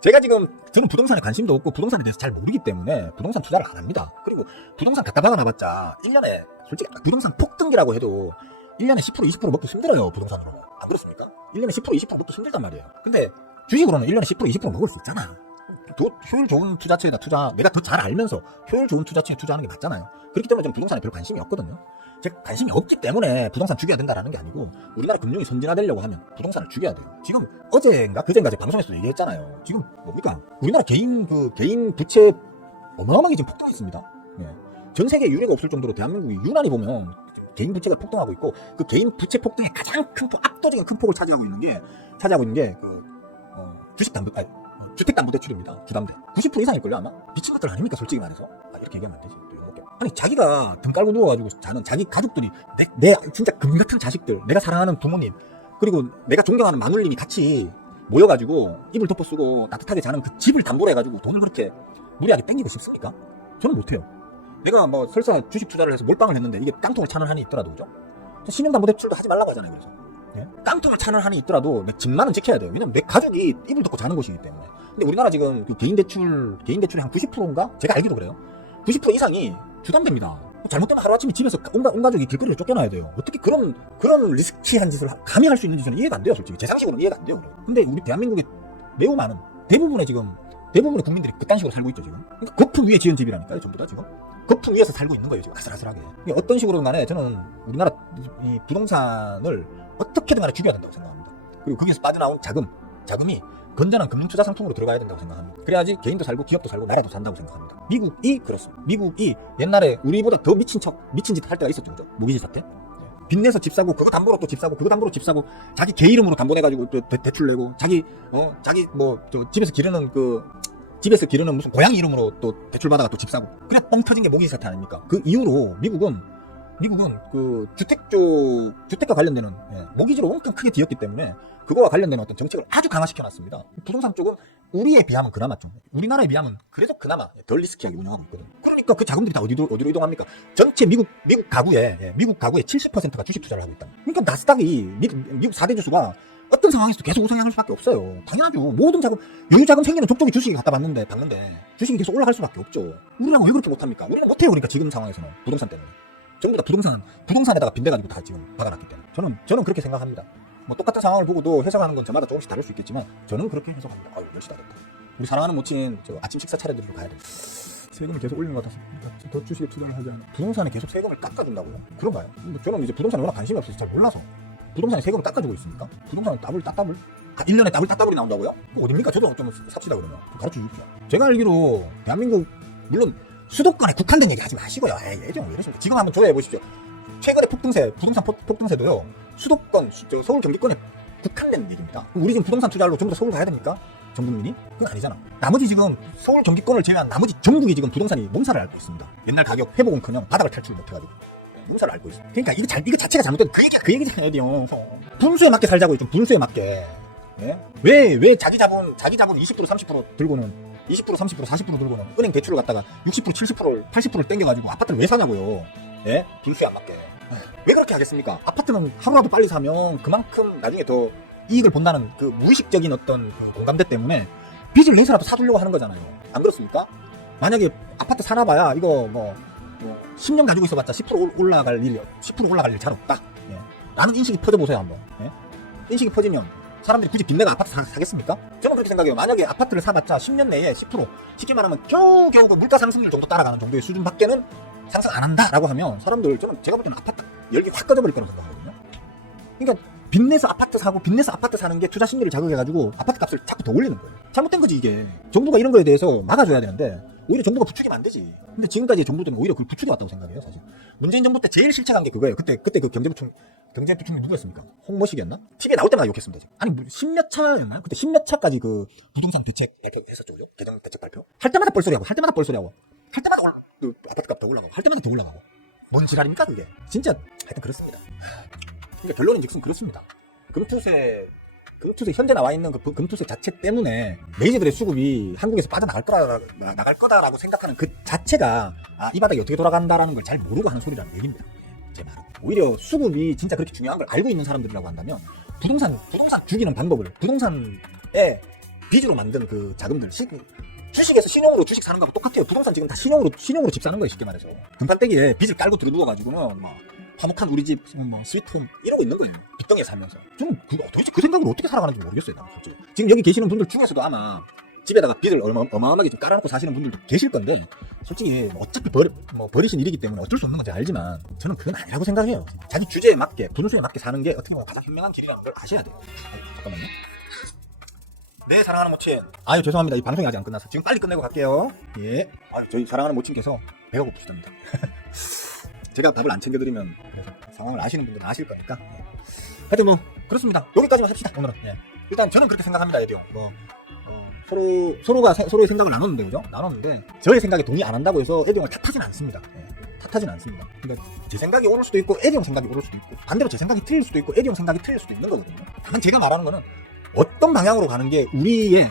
저는 부동산에 관심도 없고 부동산에 대해서 잘 모르기 때문에 부동산 투자를 안 합니다. 그리고 부동산 갖다 박아놔봤자 1년에, 솔직히 부동산 폭등기라고 해도 1년에 10% 20% 먹기 힘들어요. 부동산으로는. 안 그렇습니까? 1년에 10% 20% 먹기 힘들단 말이에요. 근데 주식으로는 1년에 10% 20% 먹을 수 있잖아요. 효율 좋은 투자처에다 내가 더 잘 알면서 효율 좋은 투자처에 투자하는 게 맞잖아요. 그렇기 때문에 저는 부동산에 별 관심이 없거든요. 제가 관심이 없기 때문에 부동산 죽여야 된다라는 게 아니고, 우리나라 금융이 선진화되려고 하면 부동산을 죽여야 돼요. 지금 어제인가 그제인가 제가 방송에서 얘기했잖아요. 지금 뭡니까? 우리나라 개인 부채 어마어마하게 지금 폭등했습니다. 전 세계 유례가 없을 정도로 대한민국이 유난히 보면 개인 부채가 폭등하고 있고, 그 개인 부채 폭등의 가장 압도적인 큰 폭을 차지하고 있는 게 주택담보대출입니다. 주담대 90% 이상일걸요 아마. 미친 것들 아닙니까 솔직히 말해서. 이렇게 얘기하면 안 되지. 아니, 자기가 등 깔고 누워가지고 자는 자기 가족들이, 내 진짜 금같은 자식들, 내가 사랑하는 부모님, 그리고 내가 존경하는 마눌님이 같이 모여가지고 이불 덮어 쓰고 따뜻하게 자는 그 집을 담보로 해가지고 돈을 그렇게 무리하게 땡기고 싶습니까? 저는 못해요. 내가 뭐 설사 주식 투자를 해서 몰빵을 했는데 이게 깡통을 차는 한이 있더라도, 그죠? 신용담보대출도 하지 말라고 하잖아요. 그래서 깡통을 차는 한이 있더라도 내 집만은 지켜야 돼요. 왜냐면 내 가족이 이불 덮고 자는 곳이기 때문에. 근데 우리나라 지금 그 개인 대출의 한 90%인가? 제가 알기로 그래요. 90% 이상이 주담대입니다. 잘못되면 하루아침에 집에서 온 가족이 길거리로 쫓겨나야 돼요. 어떻게 그런 리스키한 짓을 감히 할 수 있는지 저는 이해가 안 돼요. 솔직히 제 상식으로는 이해가 안 돼요. 근데 우리 대한민국의 매우 많은 대부분의 국민들이 그딴 식으로 살고 있죠 지금. 그러니까 거품 위에 지은 집이라니까요 전부 다 지금. 거품 위에서 살고 있는 거예요 지금 아슬아슬하게. 어떤 식으로든 간에 저는 우리나라 이 부동산을 어떻게든 간에 죽여야 된다고 생각합니다. 그리고 거기서 빠져나온 자금이 건전한 금융투자 상품으로 들어가야 된다고 생각합니다. 그래야지 개인도 살고 기업도 살고 나라도 산다고 생각합니다. 미국이 그렇습니다. 미국이 옛날에 우리보다 더 미친 짓 할 때가 있었죠. 그죠? 모기지 사태. 빚내서 집 사고 그거 담보로 또 집 사고 그거 담보로 집 사고 자기 개 이름으로 담보 내가지고 또 대출 내고 자기 뭐 저 집에서 기르는 무슨 고양이 이름으로 또 대출 받아가 또 집 사고 그래 뻥 터진 게 모기지 사태 아닙니까? 그 이후로 미국은 그 주택과 관련되는 모기지로 엄청 크게 뒤었기 때문에 그거와 관련되는 어떤 정책을 아주 강화시켜놨습니다. 부동산 쪽은 우리에 비하면 그나마 좀 우리나라에 비하면 그래도 그나마 덜 리스키하게 운영하고 있거든. 그러니까 그 자금들이 다 어디로 이동합니까? 전체 미국 가구의 70%가 주식 투자를 하고 있다. 그러니까 나스닥이 미국 4대 지수가 어떤 상황에서도 계속 우상향할 수밖에 없어요. 당연하죠. 모든 여유 자금 생기는 족족이 주식이 갖다 박는데 주식이 계속 올라갈 수밖에 없죠. 우리라고 왜 그렇게 못합니까? 우리는 못해요. 그러니까 지금 상황에서는 부동산 때문에 전부 다 부동산에다가 빚내가지고 다 지금 박아놨기 때문에 저는 그렇게 생각합니다. 뭐 똑같은 상황을 보고도 해석하는 건 저마다 조금씩 다를 수 있겠지만 저는 그렇게 해석합니다. 아유 10시 다 됐다. 우리 사랑하는 모친 저 아침 식사 차려드리러 가야 돼. 세금을 계속 올리는 것 같아서 더 주식에 투자를 하지 않아. 부동산에 계속 세금을 깎아준다고요? 그런가요? 저는 이제 부동산에 워낙 관심이 없어서 잘 몰라서. 부동산에 세금을 깎아주고 있습니까? 부동산에 따블? 1년에 따블이 나온다고요? 그거 어딥니까? 저도 좀 삽시다 그러면. 좀 가르쳐 주십시오. 제가 알기로 대한민국 물론 수도권에 국한된 얘기 하지 마시고요. 예전 왜 이러십니까? 지금 한번 조회해 보십시오. 최근에 부동산 폭등세도요. 수도권, 서울 경기권에 국한된 얘기입니다. 우리 지금 부동산 투자로 전부 다 서울 가야 됩니까? 전 국민이? 그건 아니잖아. 나머지 지금 서울 경기권을 제외한 나머지 전국이 지금 부동산이 몸살을 앓고 있습니다. 옛날 가격 회복은커녕 바닥을 탈출 못해가지고 몸살을 앓고 있습니다. 그러니까 이거 자체가 잘못된 그 얘기잖아요. 분수에 맞게 살자고요. 좀 분수에 맞게. 예? 왜 자기 자본 20% 30% 들고는 20% 30% 40% 들고는 은행 대출을 갖다가 60% 70% 80%를 땡겨가지고 아파트를 왜 사냐고요. 예? 분수에 안 맞게. 왜 그렇게 하겠습니까? 아파트는 하루라도 빨리 사면 그만큼 나중에 더 이익을 본다는 그 무의식적인 어떤 그 공감대 때문에 빚을 내서라도 사두려고 하는 거잖아요. 안 그렇습니까? 만약에 아파트 사놔봐야 이거 뭐 10년 가지고 있어봤자 10% 올라갈 일 잘 없다. 예. 라는 인식이 퍼져보세요 한번. 예? 인식이 퍼지면 사람들이 굳이 빚내가 아파트 사겠습니까? 저는 그렇게 생각해요. 만약에 아파트를 사봤자 10년 내에 10% 쉽게 말하면 겨우 그 물가 상승률 정도 따라가는 정도의 수준밖에는 상승 안 한다라고 하면 제가 볼 때는 아파트 열기 확 꺼져버릴 거라고 생각하거든요. 그러니까 빚내서 아파트 사는 게 투자 심리를 자극해가지고 아파트 값을 자꾸 더 올리는 거예요. 잘못된 거지 이게. 정부가 이런 거에 대해서 막아줘야 되는데 오히려 정부가 부추기면 안 되지. 근데 지금까지 정부들은 오히려 그걸 부추겨 왔다고 생각해요 사실. 문재인 정부 때 제일 실책한 게 그거예요. 그때 그 경제부총리 누구였습니까? 홍모식이었나? TV에 나올 때마다 욕했습니다. 아니 10몇 차였나요? 그때 10몇 차까지 그 부동산 대책 발표했었죠. 개정 대책 발표? 할 때마다 뻘소리하고 할 때마다 아파트 값 더 올라가고 할 때마다 더 올라가고 뭔 지랄입니까 그게. 진짜 하여튼 그렇습니다. 그러니까 결론인즉슨 그렇습니다. 금투세 현재 나와 있는 그 금투세 자체 때문에 메이저들의 수급이 한국에서 빠져나갈 거다라고 생각하는 그 자체가 이 바닥이 어떻게 돌아간다라는 걸 잘 모르고 하는 소리라는 얘기입니다. 제 말은. 오히려 수급이 진짜 그렇게 중요한 걸 알고 있는 사람들이라고 한다면 부동산 죽이는 방법을 부동산에 빚으로 만든 그 자금들 주식에서 신용으로 주식 사는 거하고 똑같아요. 부동산 지금 다 신용으로 집 사는 거예요. 쉽게 말해서. 등판대기에 빚을 깔고 들어누워가지고는 막 화목한 우리 집 스위트홈 이러고 있는 거예요. 빚덩이에 살면서. 저는 도대체 그 생각으로 어떻게 살아가는지 모르겠어요. 나는 솔직히. 지금 여기 계시는 분들 중에서도 아마 집에다가 빚을 어마어마하게 좀 깔아놓고 사시는 분들도 계실 건데 솔직히 어차피 버리신 일이기 때문에 어쩔 수 없는 건지 알지만 저는 그건 아니라고 생각해요. 자기 주제에 맞게 분수에 맞게 사는 게 어떻게 보면 가장 현명한 길이라는 걸 아셔야 돼요. 잠깐만요. 네, 사랑하는 모친. 아유, 죄송합니다. 이 방송이 아직 안 끝나서. 지금 빨리 끝내고 갈게요. 예. 아유, 저희 사랑하는 모친께서 배가 고프시답니다. 제가 밥을 안 챙겨드리면, 그래서 상황을 아시는 분들은 아실 거니까. 예. 하여튼 뭐, 그렇습니다. 여기까지만 합시다, 오늘은. 예. 일단 저는 그렇게 생각합니다, 에디형. 서로가 서로의 생각을 나눴는데, 그죠? 나눴는데, 저의 생각에 동의 안 한다고 해서 에디형을 탓하진 않습니다. 예. 탓하진 않습니다. 그러니까 제 생각이 옳을 수도 있고, 에디형 생각이 옳을 수도 있고, 반대로 제 생각이 틀릴 수도 있고, 에디형 생각이 틀릴 수도 있는 거거든요. 다만 제가 말하는 거는, 어떤 방향으로 가는 게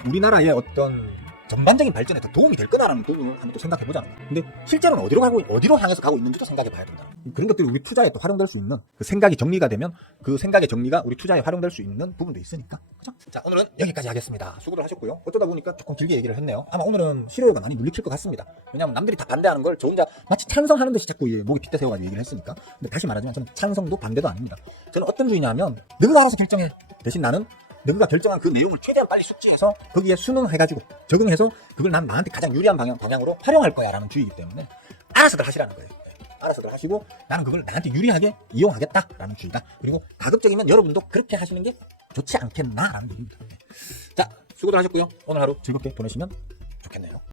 우리나라의 어떤 전반적인 발전에 더 도움이 될 거다라는 부분을 한번 또 생각해 보자는 거예요. 근데 실제로는 어디로 향해서 가고 있는지도 생각해 봐야 된다. 그런 것들이 우리 투자에 또 활용될 수 있는 그 생각이 정리가 되면 그 생각의 정리가 우리 투자에 활용될 수 있는 부분도 있으니까. 그죠? 자, 오늘은 여기까지 하겠습니다. 수고를 하셨고요. 어쩌다 보니까 조금 길게 얘기를 했네요. 아마 오늘은 실효가 많이 눌리칠 것 같습니다. 왜냐하면 남들이 다 반대하는 걸 저 혼자 마치 찬성하는 듯이 자꾸 목에 빗대 세워가지고 얘기를 했으니까. 근데 다시 말하지만 저는 찬성도 반대도 아닙니다. 저는 어떤 주의냐면 늘 알아서 결정해. 대신 나는 너가 결정한 그 내용을 최대한 빨리 숙지해서 거기에 순응해가지고 적응해서 그걸 나한테 가장 유리한 방향으로 활용할 거야 라는 주의이기 때문에 알아서들 하시라는 거예요. 알아서들 하시고 나는 그걸 나한테 유리하게 이용하겠다라는 주의다. 그리고 가급적이면 여러분도 그렇게 하시는 게 좋지 않겠나라는 얘기입니다. 자, 수고들 하셨고요. 오늘 하루 즐겁게 보내시면 좋겠네요.